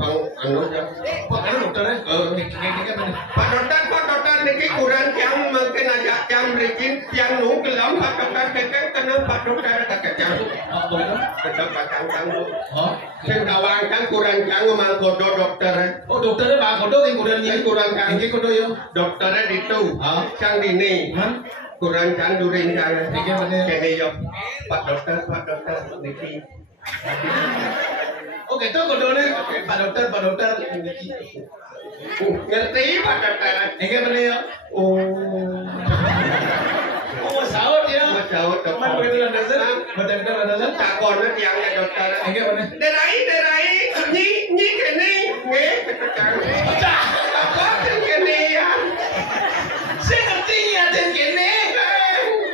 Pang anu ya. Pak ada dokter eh? Kayaknya mana? Pak dokter niki kurang yang mungkin aja yang berikin yang nu kelam Pak dokter kekek kena Pak dokter ada kejang. Oh, begitu? Kita bacang jangan. Oh. Sing kawang kan kurang jangan mangkodo dokter. Oh, dokternya Pak Kodo yang kurang Yang kurang kan. Yang Kodo yo. Dokternya ditu. Ah. Sang dini. Hah? Kurang can during kan. Niki mana? Kene yo. Pak dokter niki. Oh, gitu Kodo ni. Pak dokter. Ngerti Pak Dokter? Ingat bener ya? Oh. Oh, saud ya. Saud Dokter. Cuman begitu landasan, betul-betul landasan. Takone tiangnya Dokter. Ingat bener. Derai, nyi kene, nggih. Dah. Apa kene ya? Saya ngerti ya kene.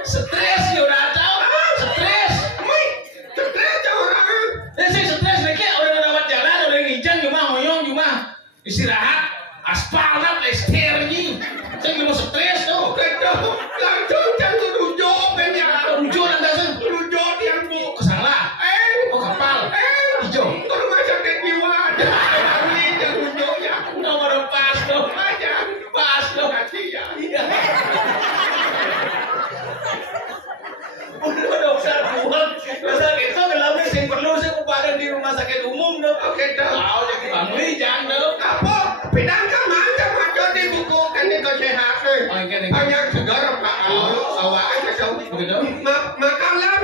Stres ya udah tahu. Stres. Stres orang. Saya stres lagi orang lewat jalan, orang ngijang cuma hoyong cuma istirahat. Aspal lah, lester ni. Saya cuma stres tu. Langsung jangan rujuk ya. Rujuk landasan. Rujuk yang bu. Kesalah. Oh kapal. Hijau. Ke rumah sakit jiwa. Ini jangan rujuk ya. Nomor pas tu. Aja. Pas tu. Iya. Udah dokter buat. Masa itu kalau sih perlu saya kumparan di rumah sakit umum tu. Oke dah. Tahu jadi bangli jangan tu. Apa? Pinang ke mana macam di buku kan itu sehat. Banyak segera Pak. Awak aja tahu. Begitu. Makanan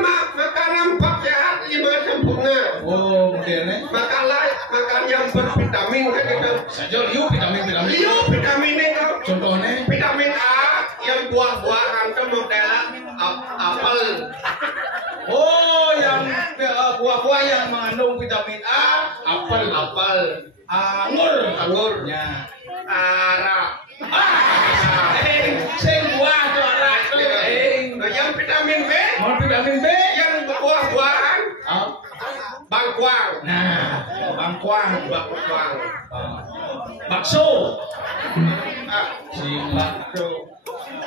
Pak sehat 5 sempurna. Oh, modernnya. Makan yang bervitamin kan itu. Saja liu vitamin. Liu vitamin itu. Contohnya. Vitamin A yang buah-buahan itu modelan apel. Oh, yang buah-buah yang mengandung vitamin A, apel, anggur, ya, Arak. sing buah tuh arak tuh, Yang vitamin B. mau vitamin B, Yang buah-buahan. Bangkuang. nah, bangkuang, bakso, Bakso.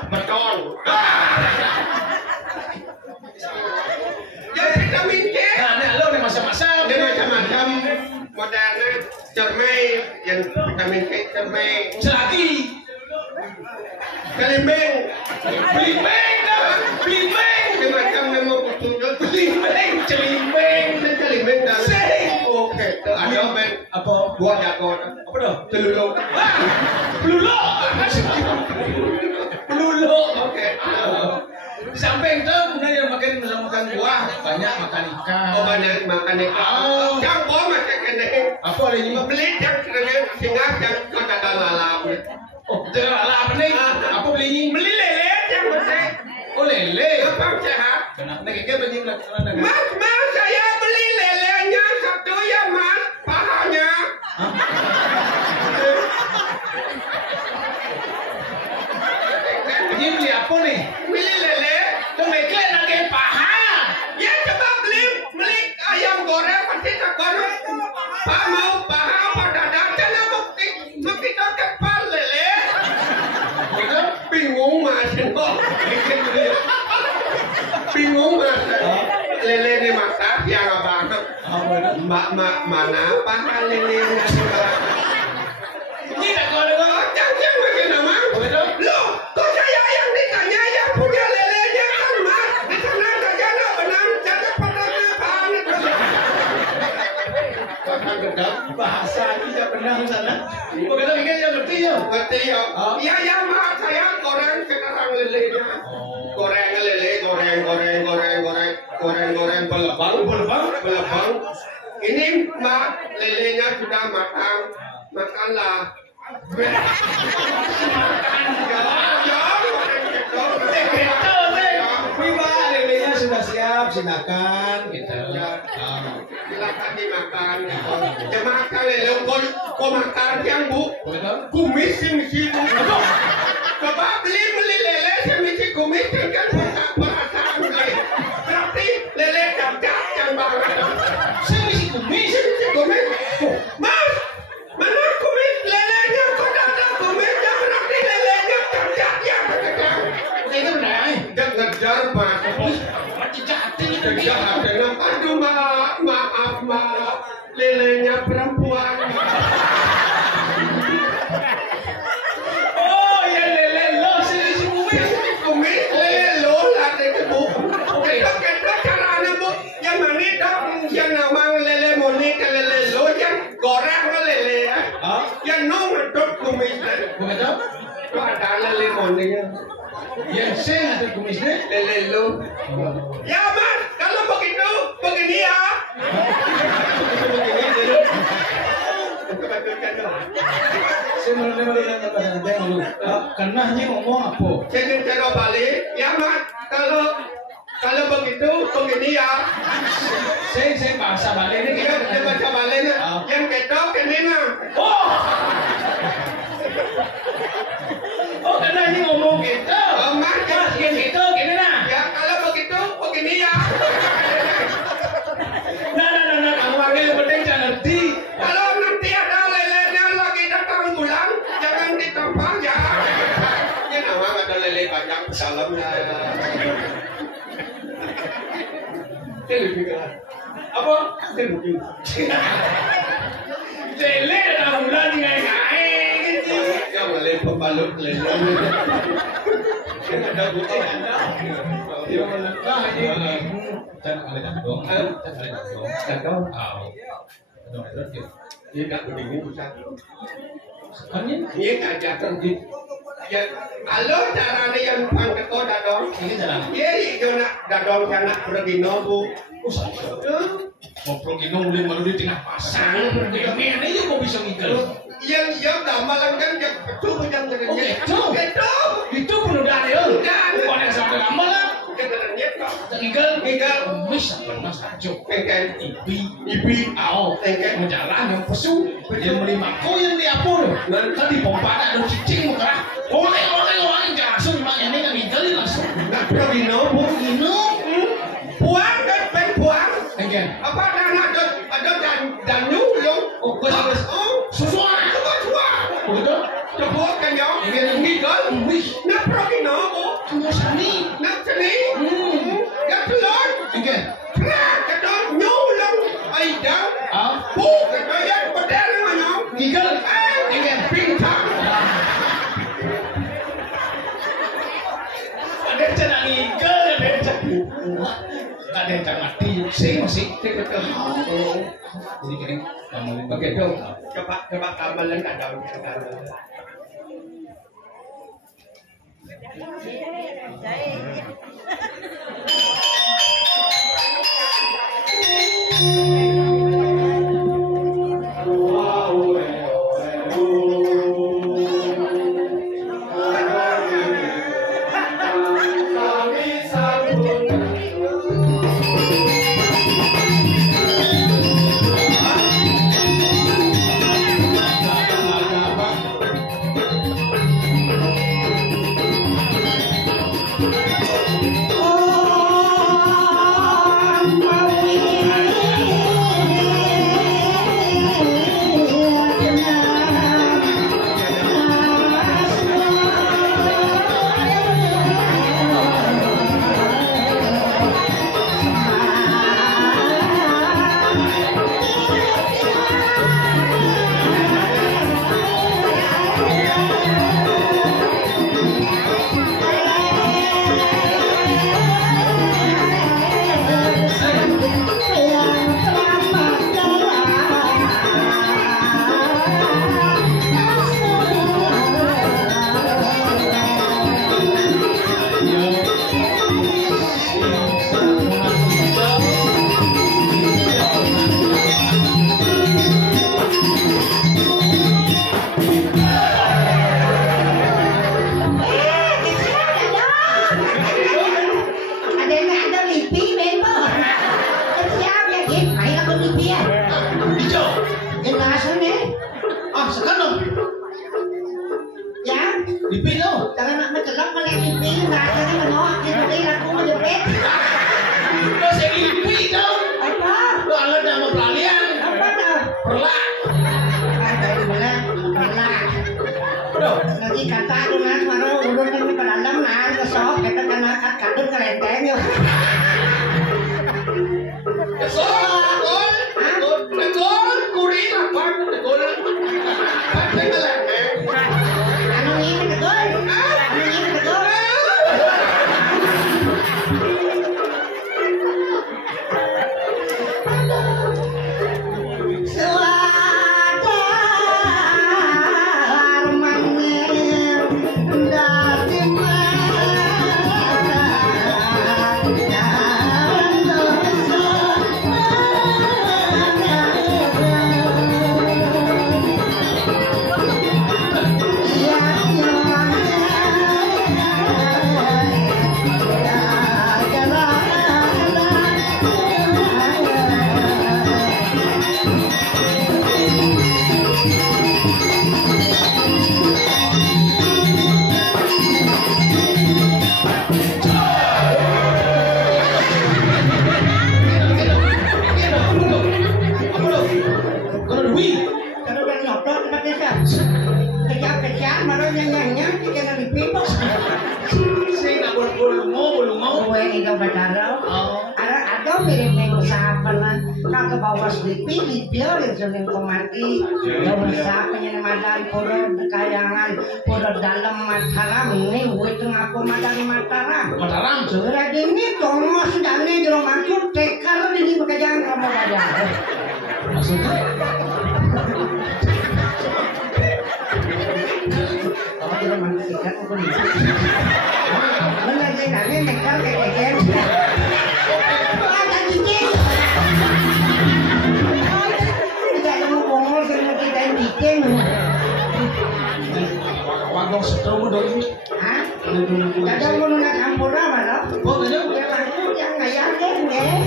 Beton. Yang vitamin C. nah, ini lo nih masa-masa, Dia macam-macam modelnya cermai, yang vitamin C cermai, selagi, kelimbing, belimbing, dia macam nama betul celimbing, kelimbing dah. Oke, ada men apa? buah jagon, Apa dah? teluluk. Pelulu. Oke. Di samping itu kemudian yang makan buah banyak makan ikan. Oh banyak makan ikan. Yang buah macam kene. Apa lagi? Beli yang kene singa yang kota lalap. Oh, jangan apa nih? Apa beli? Beli lele yang penting. Oh lele. Apa sehat? Kenapa kayak begini nak? Mas, saya beli lelenya satu ya mas, pahanya. Ini beli apa nih? Beli lele. Tuh mereka nak kayak paha. Ya coba beli ayam goreng pasti tak goreng. Pak mau paha apa dadar jangan mesti kepal lele. Betul? Bingung mas, bingung mas. Lele ni masak yang abang. Mbak mana paha lele? Ini tak kau dengar? Jangan macam nama. Betul? Loh, kok saya yang ditanya yang punya lelenya kan mas? Di sana saja nak benang, jadi pedangnya paham. Bahkan gedap bahasa tidak benar sana. Begitu mungkin yang ngerti ya. Ngerti ya? Iya ya mas, saya goreng sekarang lelenya. Goreng lele, goreng belebang. Ini mbak lelenya sudah matang, makanlah. Lelenya sudah siap, silakan kita. Silakan dimakan. Makan lele, kau makan yang bu? Kumis sih bu. Coba beli lele semisi kumis kan perasaan lele. Berarti lele cacat yang banget. Semisi kumis. Mas, mana kumis lelenya? Kok ada kumisnya? Berarti lelenya cacat ya. Itu benar. Dia ngejar mas. Ngejar. Aduh maaf. Lelenya perempuan. Oh, ya lele lo semisi kumis. Kumis lele lo lah bu. Kita caranya bu. Yang mana dah? Yang nama lele moni ke lele lo yang goreng lele. Yang nomor dot kumis. Begitu? Itu ada lele moninya. Ya, saya ada kumisnya. Lele lo. Ya mas, kalau begitu begini ya. Kenahnya ngomong apa? Saya cara balik, ya mak kalau begitu begini ya. Saya bahasa Bali ini Kita baca balik yang ketok ini mah. Oh, kenahnya ngomong gitu. Mak Gitu, gini nah. ya kalau begitu begini ya. Nah, kamu panggil penting jangan ngerti. Kalau nanti ada lelenya lagi datang pulang, jangan ditampar ya. Ya nama ada lele banyak dalamnya. Apa? Lele dalam bulan ngai gitu. Ya lele pembalut lele. Ada putih. Iya nggak begini pusat. Iya nggak jatuh di. Ya, kalau caranya yang pangkat kau dadong, iya itu nak dadong sana pergi nobu. Ngobrol gini mulai malu di tengah pasang. Mana ya kok bisa ngikal? Yang damalan kan yang betul yang ternyata. Itu penundaan ya. Bukan yang sampai lama lah. Yang ternyata. Ngikal. Bisa pernah saja. Engkel. Ibi. Ao. Menjalan yang pesu. Yang melima kau yang diapur. Kan di pompa ada cicing muka. Orang langsung makanya ini nggak ngikal langsung. Nggak pergi nobu. Puang dan puang. Apa ada dan nyulung. Sesuai. Betul? Coba kan ya. Ngikal. Nak pergi nobu. Kamu sani. Nak sini. Ya telur. Prak kedor nyulung. Aida. Kedor yang pedal mana? Ngikal. Pintar. Ada cara ngikal, ada cara mati. Masih. Jadi kering. Begitu. Coba kamalan ada. Hãy subscribe cho kênh Ghiền Mì Gõ để không bỏ lỡ Badaro. Ada mirip ning saben ka ke bawah sleepy video yang komati. Ya usah penyemadan pura kayangan pura dalam Mataram nih wit ngaku Mataram. Sudah gini Thomas dan nih jero maksud tekar ini bekerjaan kamu aja. Maksudnya apa jero maksud tekar aku nih. Benar nih tekar kayak Wagong setrum dong. Hah? Kadang mau nak campur apa loh? Oh, benar. Yang nggak yakin deh.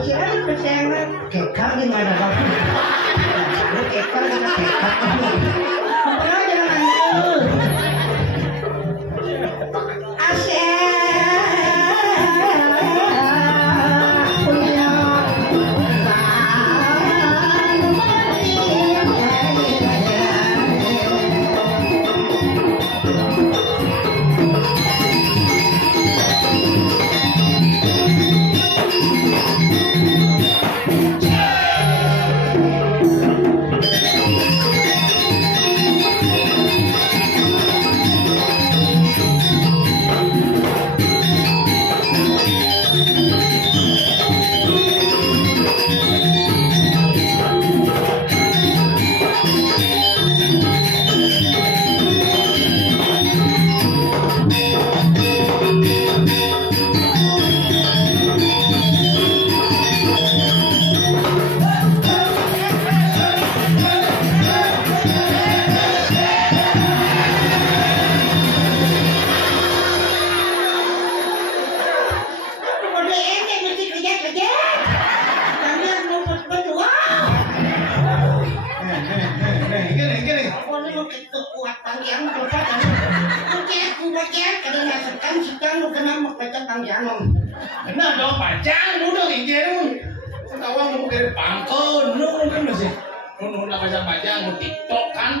Kira percaya kekal di mana loh? Kekal dengan kekal. Apa jangan itu? Nah, dong pacang udah ingin. Tawa mau ke bangko, kan masih. Nun pacang mau TikTok kan.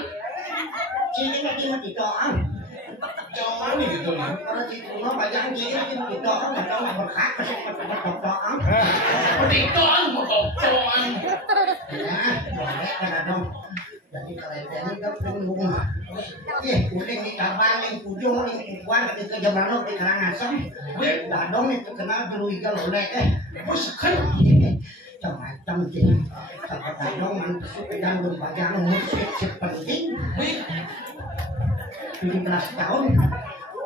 Sini lagi mau TikTokan. Jangan nih gitu nih. Kalau TikTok pacang sini lagi mau TikTokan, atau mau berhak TikTokan. TikTokan mau TikTokan. Ya, boleh kan dong. Jadi kalau ini kan bingung. Kuning di kabang, yang ujung, yang kuat, ketika jam di Karangasem. Dadong itu kenal dulu ikan lolek kan. Macam-macam sih. Sampai dadong mantu pedang berbagang musik sepenting. 17 tahun.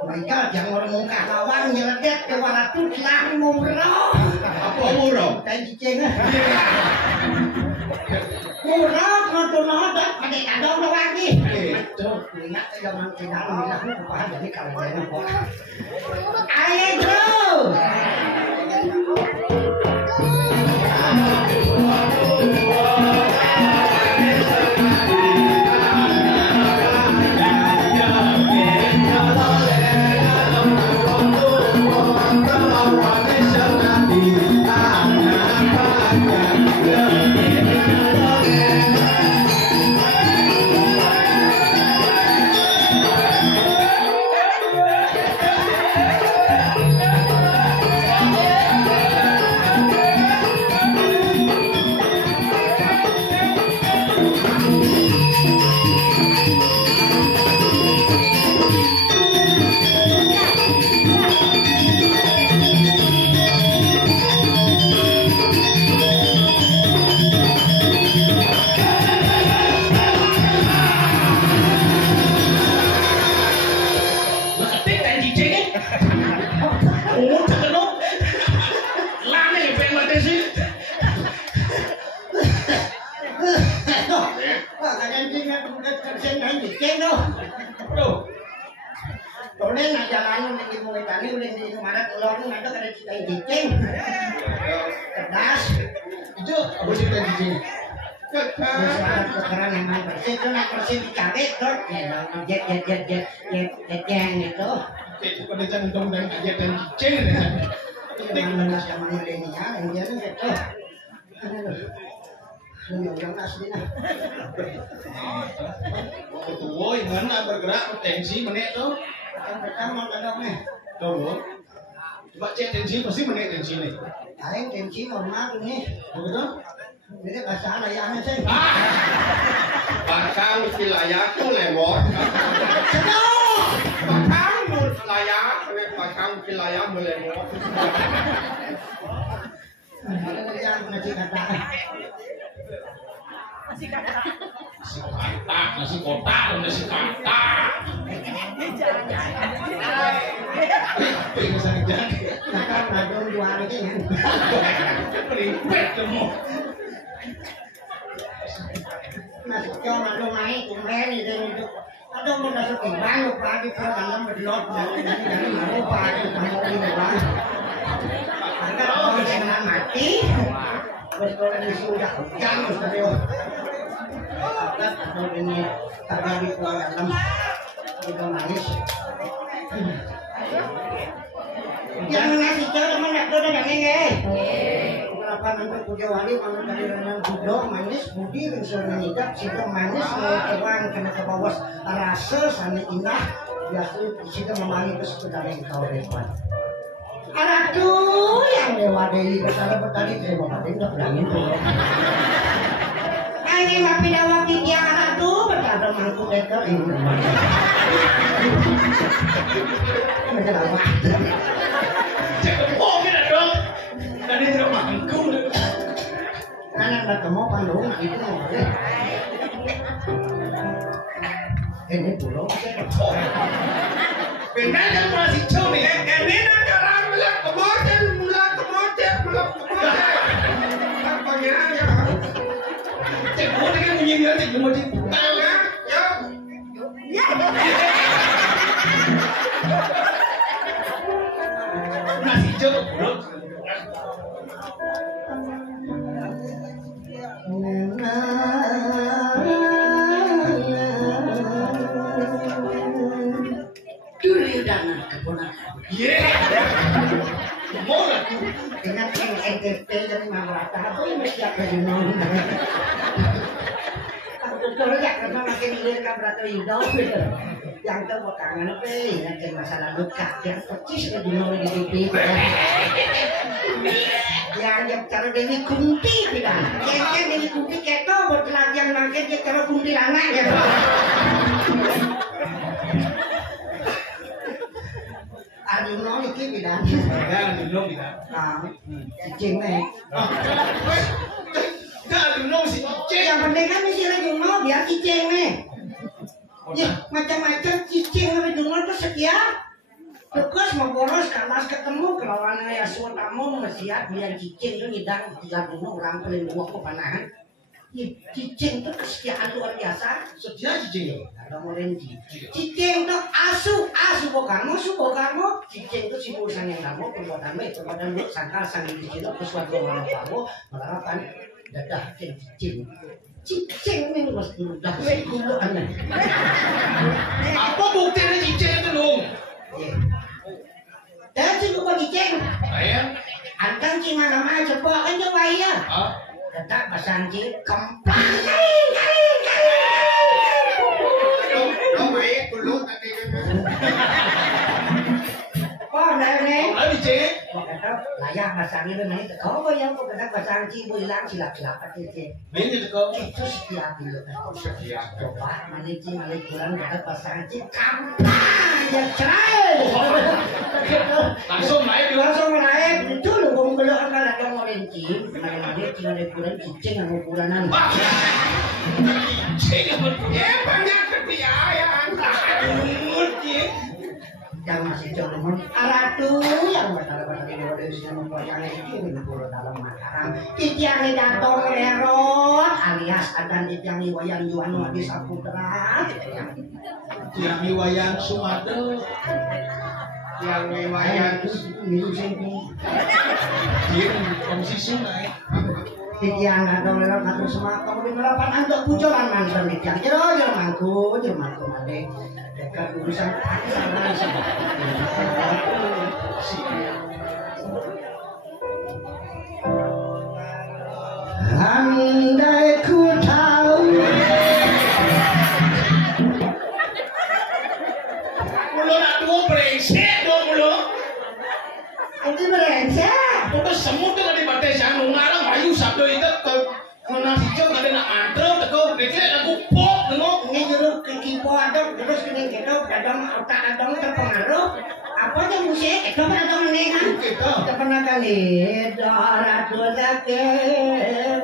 Mereka yang orang muka lawan nyeledek ke waratu silang murah. Apa murah? Kayak cicing. Murah, nonton pada dadong doang nih. Itu, ingat zaman tidak bilang kepahan jadi kalau dia kok. Ayo bro. Woi, mana bergerak potensi menit tuh. Pertama kadangnya. Tuh. Coba cek tensi pasti menaik tensi nih. Aing tensi normal nih. Betul? Ini bahasa ayahnya sih. Pasang si layak tuh lewat. Pasang layak, pasang si layak melewat. Yang ngasih kata. Nasi kotak, nasi kata. Kata madon dua hari kan. Ribet kamu. Masuk ke madon naik kemarin itu. Ada mau masuk ke banyak lagi ke dalam berlot dari lupa mau ini bang. Ada orang yang mati. Betul ini sudah jauh serius. Atau ini terjadi keluar dalam itu nangis. Yang ngasih cewek mana tuh udah nggak berapa nanti puja wali kalau dari renang budok manis budi risolnya nikah situ manis kewan kena ke bawah rasa sana indah biasa situ memangi ke sekedar yang kau depan. Aduh yang lewat dari kesana bertadi terima kasih udah bilangin tuh. Ini mah pindah waktu dia anak tuh berkata mangkuk deker ini. Macam apa? Cepet kita dong. Tadi tidak mangkuk. Anak ketemu pandung itu mau deh. Ini pulau. Benar kan masih cumi. Ini nak orang mulai kemoten. Apanya ya? Cekmu dengan bunyi dia cekmu di Tanya, ya. nasi cok. Duryodhana keponakan. Mau lah tu. Dengan NTP dari Maharata apa ini siap dari nol. Kalau ya karena makin lihat kabrato Yudo yang terbokangan apa yang ke masalah luka yang percis ke dunia di TV. Yang cara Dewi Kunti bilang, yang Dewi Kunti keto bertelat yang makin dia cara Kunti anak ya. Arjuna iki bilang. Ya, belum kita. Nah, cicing nih. Dah dulu si cek. Yang penting kan mesti Arjuna biar cicing nih. Ya, macam-macam cicing Arjuna tuh setia. Terus mau boros kalas ketemu kelawan ayah tamu mesiat biar cicing itu ngidang Arjuna orang paling dua kepanahan. Cicing itu kesetiaan luar biasa. Setia cicing. Ada morenci. Cicing itu asu bokamu, cicing itu si urusan yang kamu, perbuatan lu sangkal sangi di situ, sesuatu orang kamu, melakukan dadah cicing. Cicing ini mas udah dulu aneh. Apa buktinya cicing itu dong? Dan sih lupa cicing. Ayah. Antang cina nama coba kan coba ya. Tetap basanji kempang. Lo baik dulu tadi. Oh, nenek. Ada cek. Kata layak basangi lu naik. Kau yang kau kata basanji bu hilang silap-silap cicing. Ini kau. Itu setiap dulu kan. Coba manici malik kurang kata basanji kempang. Ya cerai. Langsung naik Langsung naik. Itu lu ngomong belum ada yang mau rencing. Ada cina ukuran cicing yang ukuranan. cicing Ya banyak kebiayaan. Yang masih jauh aratu yang batal-batal ini udah bisa membuatnya itu menurut dalam Mataram. Titiang datang lerot alias adan titiang wayang Juan Wadi Saputra. Yang wayang Sumatera. Yang riwayat Dia komisi sungai. titiang datang lerot ngatur semua kamu di melapan antuk pujolan mantan titiang jero mangku made. Dekat urusan andai ku tahu mulut aku brengsek dong mulut. Apa aja musik? Itu pernah tahu nengan? Kita. Kita pernah kali. Dorat dosa ke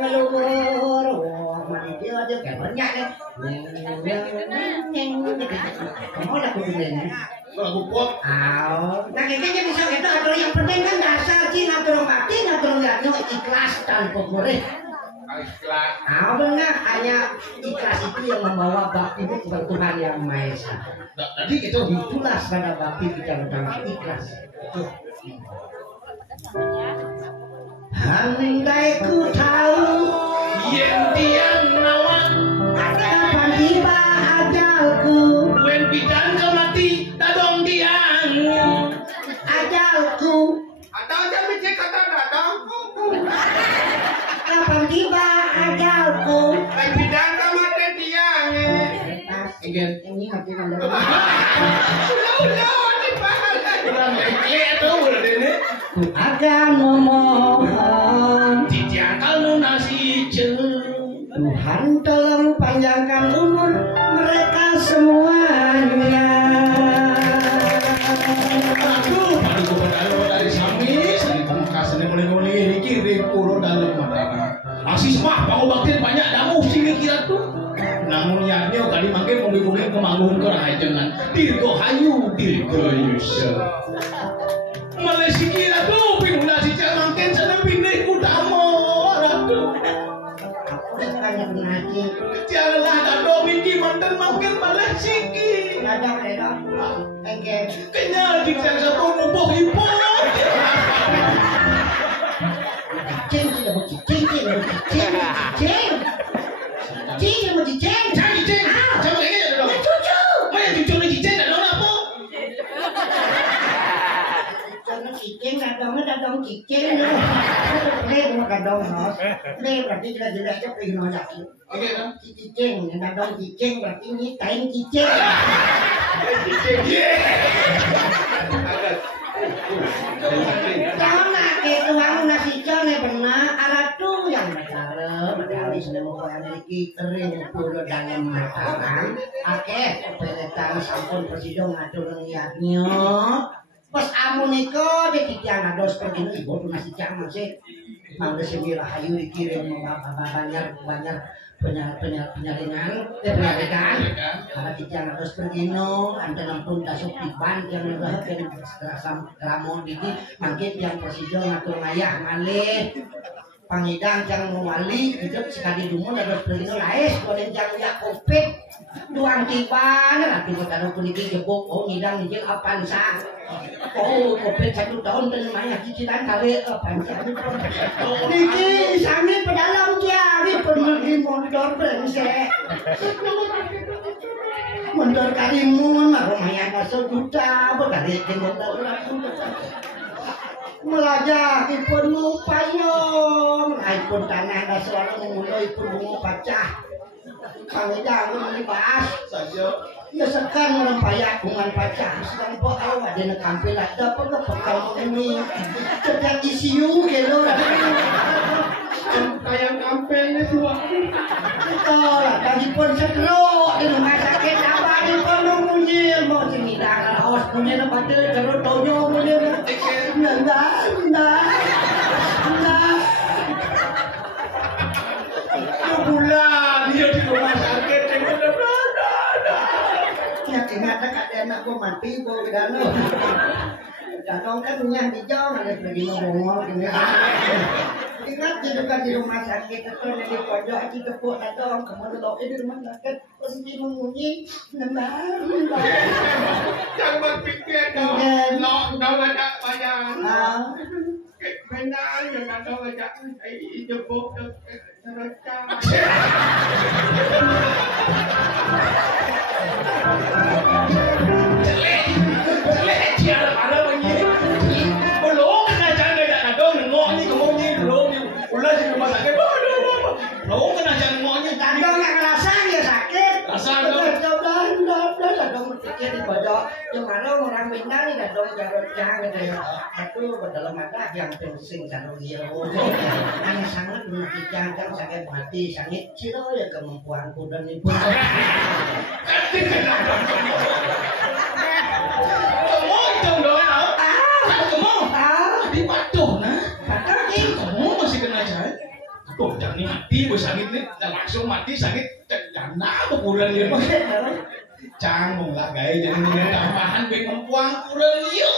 melubur. Wah, mandi aja kayak banyak nih. Kamu udah kudunya. Lagu pop. Nah kayaknya bisa gitu. Atau yang penting kan dasar Cina turun bakti, turun yatnya ikhlas tanpa boleh. Ikhlas. Benar, hanya ikhlas itu yang membawa bakti itu kepada Tuhan Yang Maha Esa. Tadi itu Itulah pada bakti kita utama ikhlas. Andai ku tahu yang tiang nawang kapan tiba ajalku, wen bidan ke mati dadong tiang ajalku Ada aja mesti kata datang. kapan tiba ajalku. Baik bidang sama tiang. Ini hati anda. Udah dibahas. kurang itu udah ini Ku akan memohon titiang kalau nasi jeng Tuhan tolong panjangkan umur mereka semuanya. aduh dari sami sering pamekasan mulai kirim puro dalam mata masih semah bangun bakti banyak damu sini kira tuh namun niatnya tadi makin mungkin ke manggung ke rahajangan dirgo hayu dirgo yusel Malaysia kira tuh bingung nasi jangan makin sana pindah utama ratu Aku sekali mengaji. janganlah kado miki mantan makin Malaysia ki Ada. Oke. kenyal di sana satu mubuh ibu Cing tidak mau cing mau cing. jangan cicing jangan kayak gitu dong Cucu. main cucu ni cicing tak ada apa Jangan cicing, dadong cicing. Lem dadong nos. Lem berarti jelas-jelas dia pergi nojak. oke kan Cicing, dadong cicing berarti nyitain cicing. Jangan ke tuang nasi jone benar aratu yang bicara medali sedang ada iki kering puluh dalam makanan. Akeh peretan sampun presiden ngatur niatnya. Pas amun niko dikitian ados pergi ibu tuh nasi jang masih mangga sembilan hayu dikirim banyak penyaringan karena kita harus pergi anda nampun dasuk tiban yang lebih yang serasam keramun ini makin yang presiden ngatur ngayah ngalih pangidang yang wali itu sekali dumun harus pergi laes boleh jangan ya kopit duang tiban nanti kita pun ini jebok ngidang ngidang apaan sah kopit 1 tahun terima cicilan kali apaan sah niki sami pedalam dia ini pergi mondor brengsek mondor karimun lumayan kasih juta berkali mondor melajah ipun mupayong ipun tanah dasar mulai ipun bunga pacah pangidang dibahas ya sekarang merempayak bungan pacah sedang bohong ada nak kampil ada apa ke pekal ini sedang isiu gitu Kayak kampelnya tua. betul lagi pun setruk di rumah sakit apa di pun nunggunya mau cerita kalau awas punya nampak tu terus tonyo punya nanda bulan dia di rumah sakit dia udah berada ingat ada anak gua mati gua bedano datang kan punya hijau ada pergi ngomong ini ingat juga di rumah sakit itu di pojok itu tepuk datang kemudian lo di rumah sakit pergi mengunci nembang Jangan berpikir dong. Dong ada bayar. Benar yang ada banyak jebok cerita. jelek dia ada begini belum kena jangan ada dong ngomong ni ngomong ni belum ni ulah di rumah sakit belum kena jangan ngomongnya tadi datang yang rasa ya sakit Rasa dong. Datang berpikir di pojok yang mana orang Minang ni datang jarotnya gitu ya itu dalam mata yang pusing satu dia yang sangat menyakitkan sakit hati sakit cilo ya kemampuanku dan ibu ngomong dong doa mati bos sakit nih langsung mati sakit jana ukuran dia canggung lah guys jadi ini tambahan bingung puang kurang iyo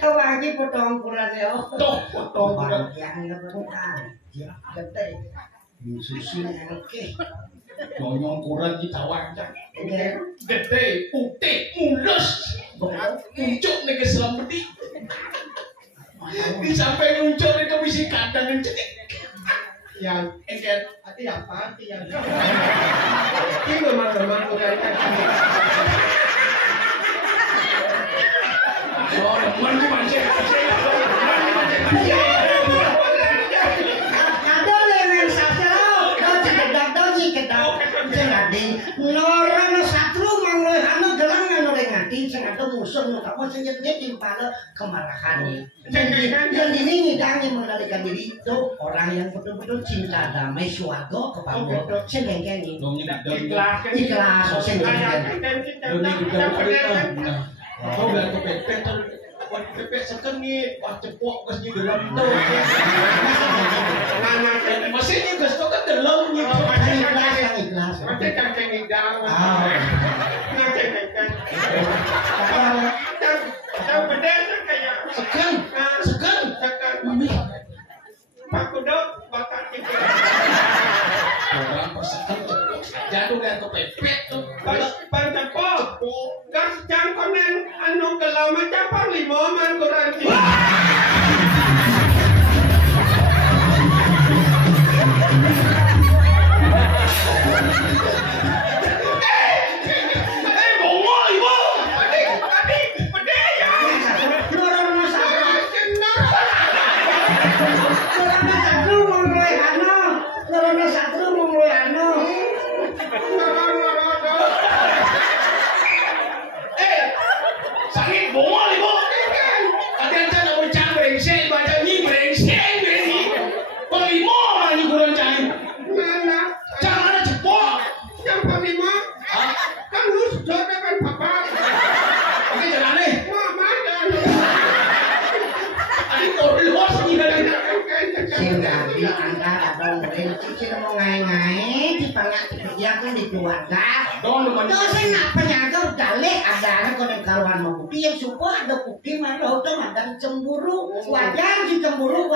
kau lagi potong ukuran ya potong kurang yang ngebukan gede susu yang oke nyong kurang ditawar gede putih mulus muncul nih ke selamati di sampai muncul di komisi kandang yang cedik yang engket hati apa hati yang ini memang kurang oh teman sih manusia ada yang sasal kau cekedak jadi norang satu mangloy anu gelang anu ngati sing atuh musuh nu kamu sing timpala kemarahan dan ini ngidangnya mengendalikan diri itu orang yang betul-betul cinta damai swarga kepada sing kengkeni ikhlas sing kengkeni dunia juga berita kau bilang kepepet kepepet sekengit wah cepok kes di dalam tuh mesinnya kes tuh kan dalam nih ikhlas nanti kan ngidang nanti kan tahu beda kayak segan mami Pak Kudo bakal kita orang persekan cepok jatuh dan kepepet tuh Pancapo, gas jangkonen anu kelama capar lima man kuranti. bongol ibu Adik, pede ya. norang satu mongloy anu sakit bongol ibu kadang saya ucap brengsek baca ni brengsek ni kalau lima orang ni kurang cahaya Mana? jangan ada cepok Yang panglima? Kan lu sudah kan papa. oke jangan nih Mama dan. adik koridor ni kan sehingga di antara dong cicil mau ngai-ngai di pangkat kebijakan di keluarga dong lu dosen nak penyangka dalek ada anak konek karuan mau bukti yang suka ada bukti mana hotel ada cemburu wajar di cemburu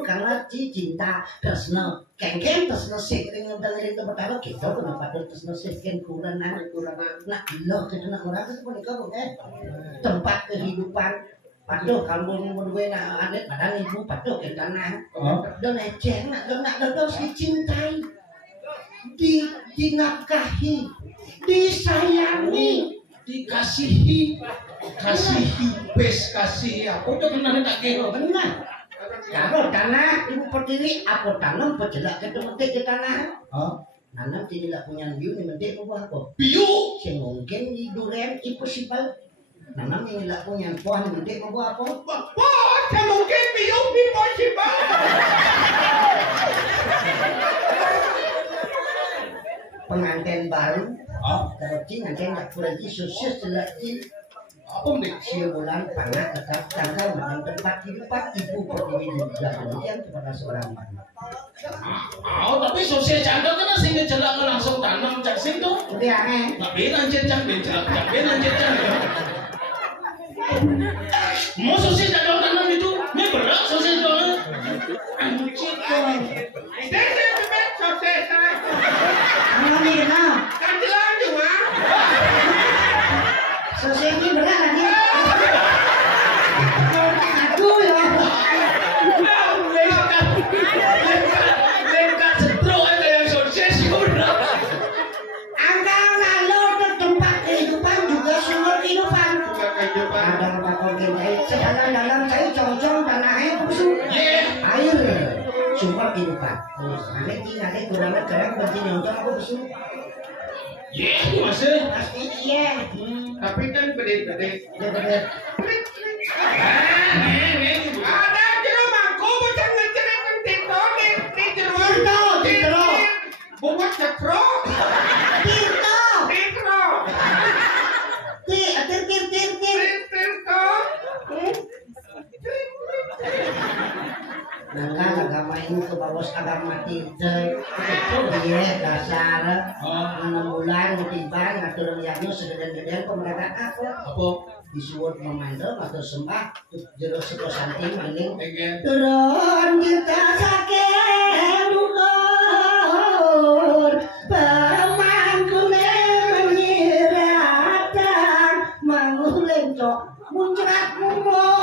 karena cinta tresno kengken tresno sering dengerin tempat kita kenapa tresno sering kurang nak lo kita nak orang itu pun kau tempat kehidupan Patuh kamu berdua nak anet badan ibu patuh ke tanah. Don eceng nak terus dicintai, dinafkahi, disayangi, dikasihi kasih apa tuh benar tak kira benar. Kalau tanah ibu pertiri aku tanam pejelak ke metik ke tanah. Nanam tidak punya biu ni metik apa? biu Sing mungkin di durian impossible. Nanam yang tidak punya pohon metik apa? Oh, saya mungkin biung di possible. Pengantin baru, kalau pengantin tak pergi sukses lagi. apa nih Bulan panas tetap tanggal dengan tempat kehidupan ibu pertiwi juga demikian kepada seorang anak. tapi sosial candang kan sehingga jelang langsung tanam cak situ Udah aneh. nggak beda anjir cak beda anjir cak mau sosial candang tanam itu ini berat sosial candang anjir Saya cuma sukses. Ano ni na? Kan jelas juga. Sosial ni berat lagi. Aku ya. lengkap setro ada yang sukses sudah Angka lalu ke tempat kehidupan juga sumber kehidupan. Ada bakal kita sedalam dalam saya cocok tanahnya busuk. Air sumber kehidupan. Aneh tinggal di kurangnya kerang begini untuk aku busuk. masih Pasti iya. Tapi kan gede-gede. Dia Ada jeruk mangko macam ngecerik tito di jeruk. Tito. Bunga cekro. Tito. Tito. Tir. Tito. Nangka agama ini ke bawah agama tidak. Iya dasar. 6 bulan ketimbang ngatur liatnya segede-gedean pemerintah apa? Disuwun memandel atau sembah jero seko santing maning. Turun kita sakit ukur pemangkune menyiratan manguleng cok muncrat mumut.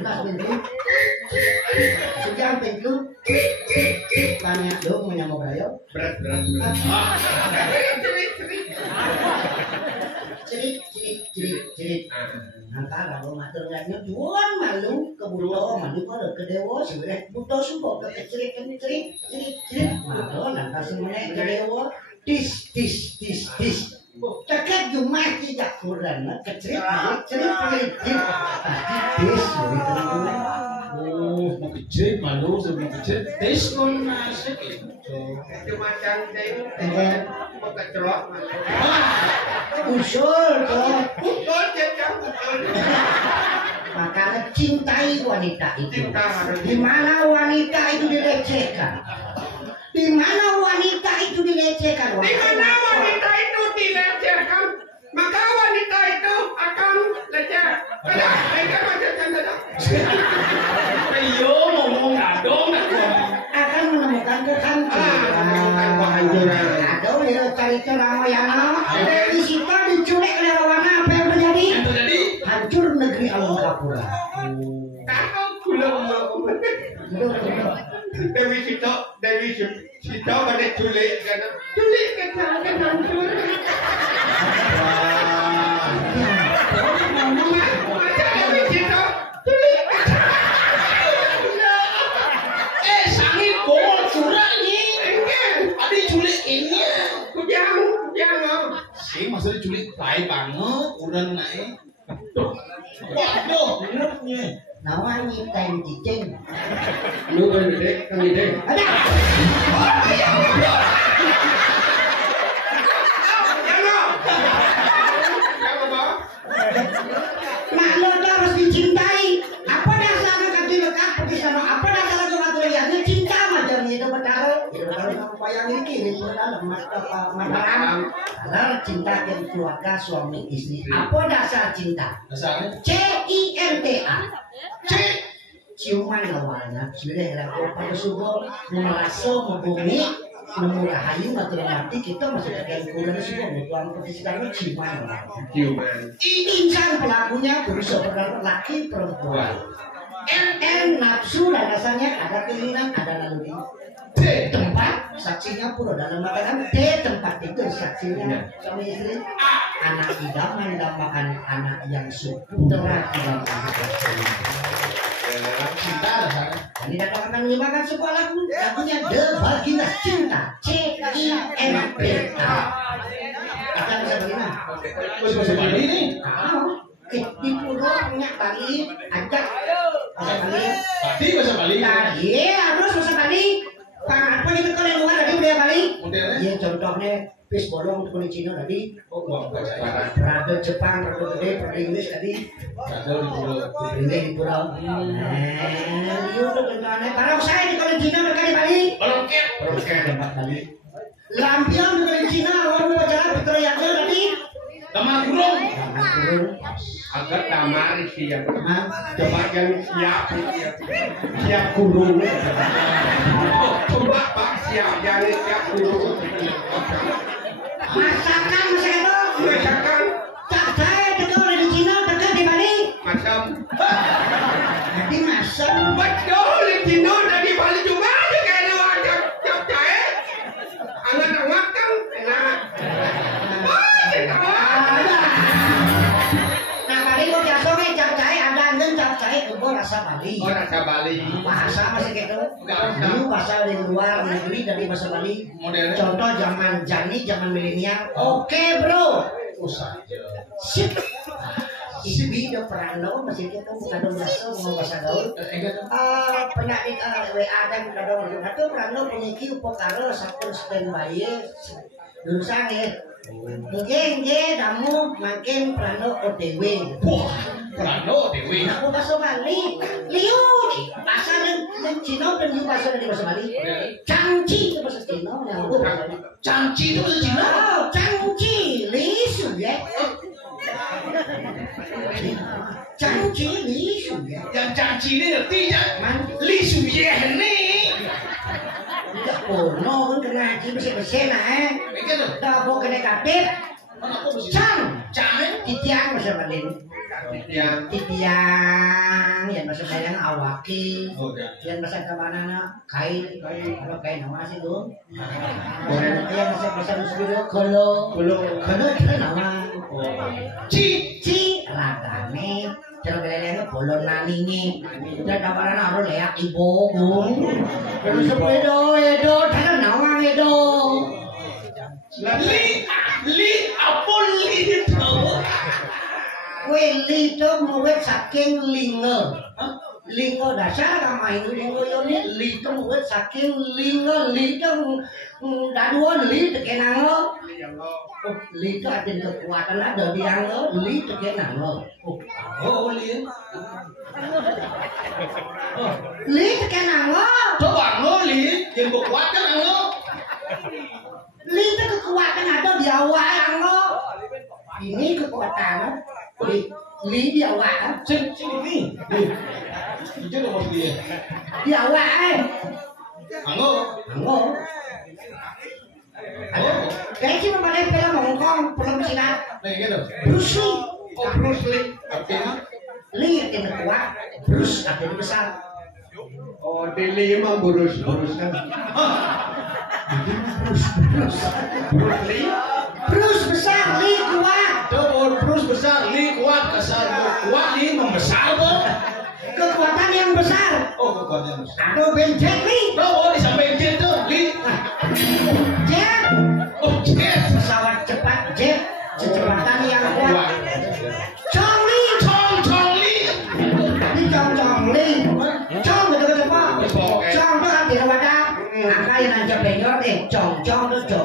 Nah pintu sejam pintu tanya dong menyamuk rayo berat cilik angka lagu matur nganya juan malu ke buto malu kalau ke dewa sebenarnya buto suko ke cilik malu nangka semuanya ke dewa tis ceket jumat tidak kurang kecilik pasti tis mau kecil malu sebelum kecil tes pun asik itu macam deng mau kecerok usul tuh jam makanya cintai wanita itu. Cinta harus Di mana wanita itu dilecehkan? Di mana wanita itu dilecehkan? di mana wanita itu dilecehkan maka wanita itu akan leceh ayo ngomong dong akan menemukan kehancuran. Aduh, ya cari ceramah yang di situ diculik oleh lawan apa yang terjadi? Hancur negeri alam kapura. Dewi Sito pada culik kan hancur. Dewi Sito culik. sangi bol curah ni ada culik ini Kujang. sih maksudnya culik baik banget udah naik waduh ngepnya Nawan nyipta yang cicing. Lu kan gede. Ada. Nah, lo tuh harus dicintai. Apa dasarnya kan dilekap di sana? Apa dasarnya cuma tulisannya cinta macam itu betul. Itu kalau bayang ini dalam mataram. Adalah cinta yang keluarga suami istri. Apa dasar cinta? dasarnya CINTA. Ciuman awalnya sudah laku pada subuh merasa membumi nemu rahayu atau mati kita masih ada yang kurang subuh mutuan persidangan ciuman insan pelakunya berusaha berdasar laki perempuan nafsu dan rasanya ada keinginan ada lalu D tempat saksinya pura dalam makanan D tempat itu saksinya suami istri anak idaman mendambakan anak yang sutra idamkan cinta dasarnya ini datang akan menyebabkan sebuah lagunya The Baginda Cinta CINTA akan bisa bagaimana? bisa balik nih Di pulau punya Bali ajak bisa balik tadi bisa balik iya terus bisa balik apa itu kalau yang luar tadi udah balik modelnya iya contohnya pis bolong kulit Cina tadi uang baca Rado Jepang, Rado Gede, Rado Inggris tadi kado di pulau di pulau iya udah contohnya barang saya di kulit Cina berkali balik Roket tempat balik lampion di kulit Cina orang berbicara Petra Yakel tadi kamar kurung agak damar sih ya. Coba yang siap kurung. Coba Pak siap kurung. masakan Masakan tak saya dekat di Cina dekat di Bali macam jadi masak betul di Cina dari Bali juga aja kayaknya wajah capcay. Angan-angan kan enak. nah Bali kok biasa nih capcay ada angin capcay itu rasa Bali Oh rasa Bali. bahasa masih gitu dulu bahasa di luar negeri dari bahasa Bali modelnya contoh zaman Jani zaman milenial oke bro usah sip Ibi udah pernah dong masih kita bukan dong bahasa mau bahasa gaul penyakit WA dan bukan dong itu pernah dong penyakit upokaro satu standby lulusan ya mungkin kamu makin pernah OTW Prano dewe. Aku bahasa Bali. Liu di bahasa yang Cina dan bahasa di bahasa Bali. Cangci itu bahasa Cina. Cangci itu bahasa Cina. Oh, cangci, li su ye. Cangci li su ye. Yang cangci ini ngerti ya? Li su ye ini. Oh, no, kan kena ngaji bersih-bersih nah Begitu. Dah bawa kena kapit. Cang, titiang bahasa Bali. Titiang, yang bahasa Bali yang awaki. Yang bahasa kemana kain, kalau kain nama sih dong. Yang bahasa Nusantara kolo itu nama. Ci, ragane. Cara belenya bolon naningi. Dan kabaran aro leak ibu gung. Terus edo, tanah nawang edo. Li apa li itu? Li itu muwet saking linga. Linga dasar kama itu linga ini li itu muwet saking linga. Li itu daduan li tekenango. Li itu artinya kekuatan ada di anggo. Li tekenango. Oh li. Li tekenango. Coba ngoli, yang kekuatan anggo. Li itu kekuatan ada di awal anggo. Ini kekuatan. Li di awal. Sini ni. Itu nomor dia. Di awal. Anggo. Kayak cuma pada film Hongkong, film Cina. Begitu. Bruce Lee. Oh Bruce Lee. Artinya? Lee artinya kuat, Bruce artinya besar. Oh, di 5 burus kan. Bruce Lee. Bruce besar, Lee kuat. Tuh Bruce besar, Lee kuat, kasar kuat, Lee membesar tuh. Kekuatan yang besar. Oh kekuatan besar. Aduh, Ben Jet Lee. Oh di samping jet tuh, Lee. Jet. Oh jet. Pesawat cepat jet. Kecepatan yang kuat. Chong Lee. Chong Lee. Ini Chong Lee. Chong betul-betul apa? Chong itu artinya wadah. Angka yang nancap benyor deh. Chong itu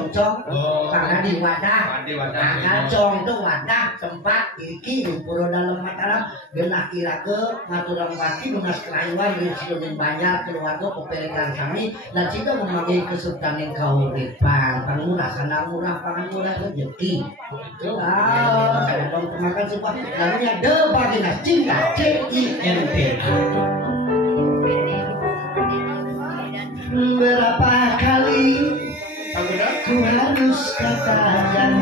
karena di wadah. Angka Chong itu wadah tempat iki di pura dalam mataram genah kira ke ngaturang pasti lunas kelayuan di sidonin banyak keluarga peperengan kami dan kita memakai kesultanan kauripan pangmurah karena murah pangmurah rezeki. Kalau makan sebuah namanya Debaginas Cinta CINT. Berapa kali ku harus katakan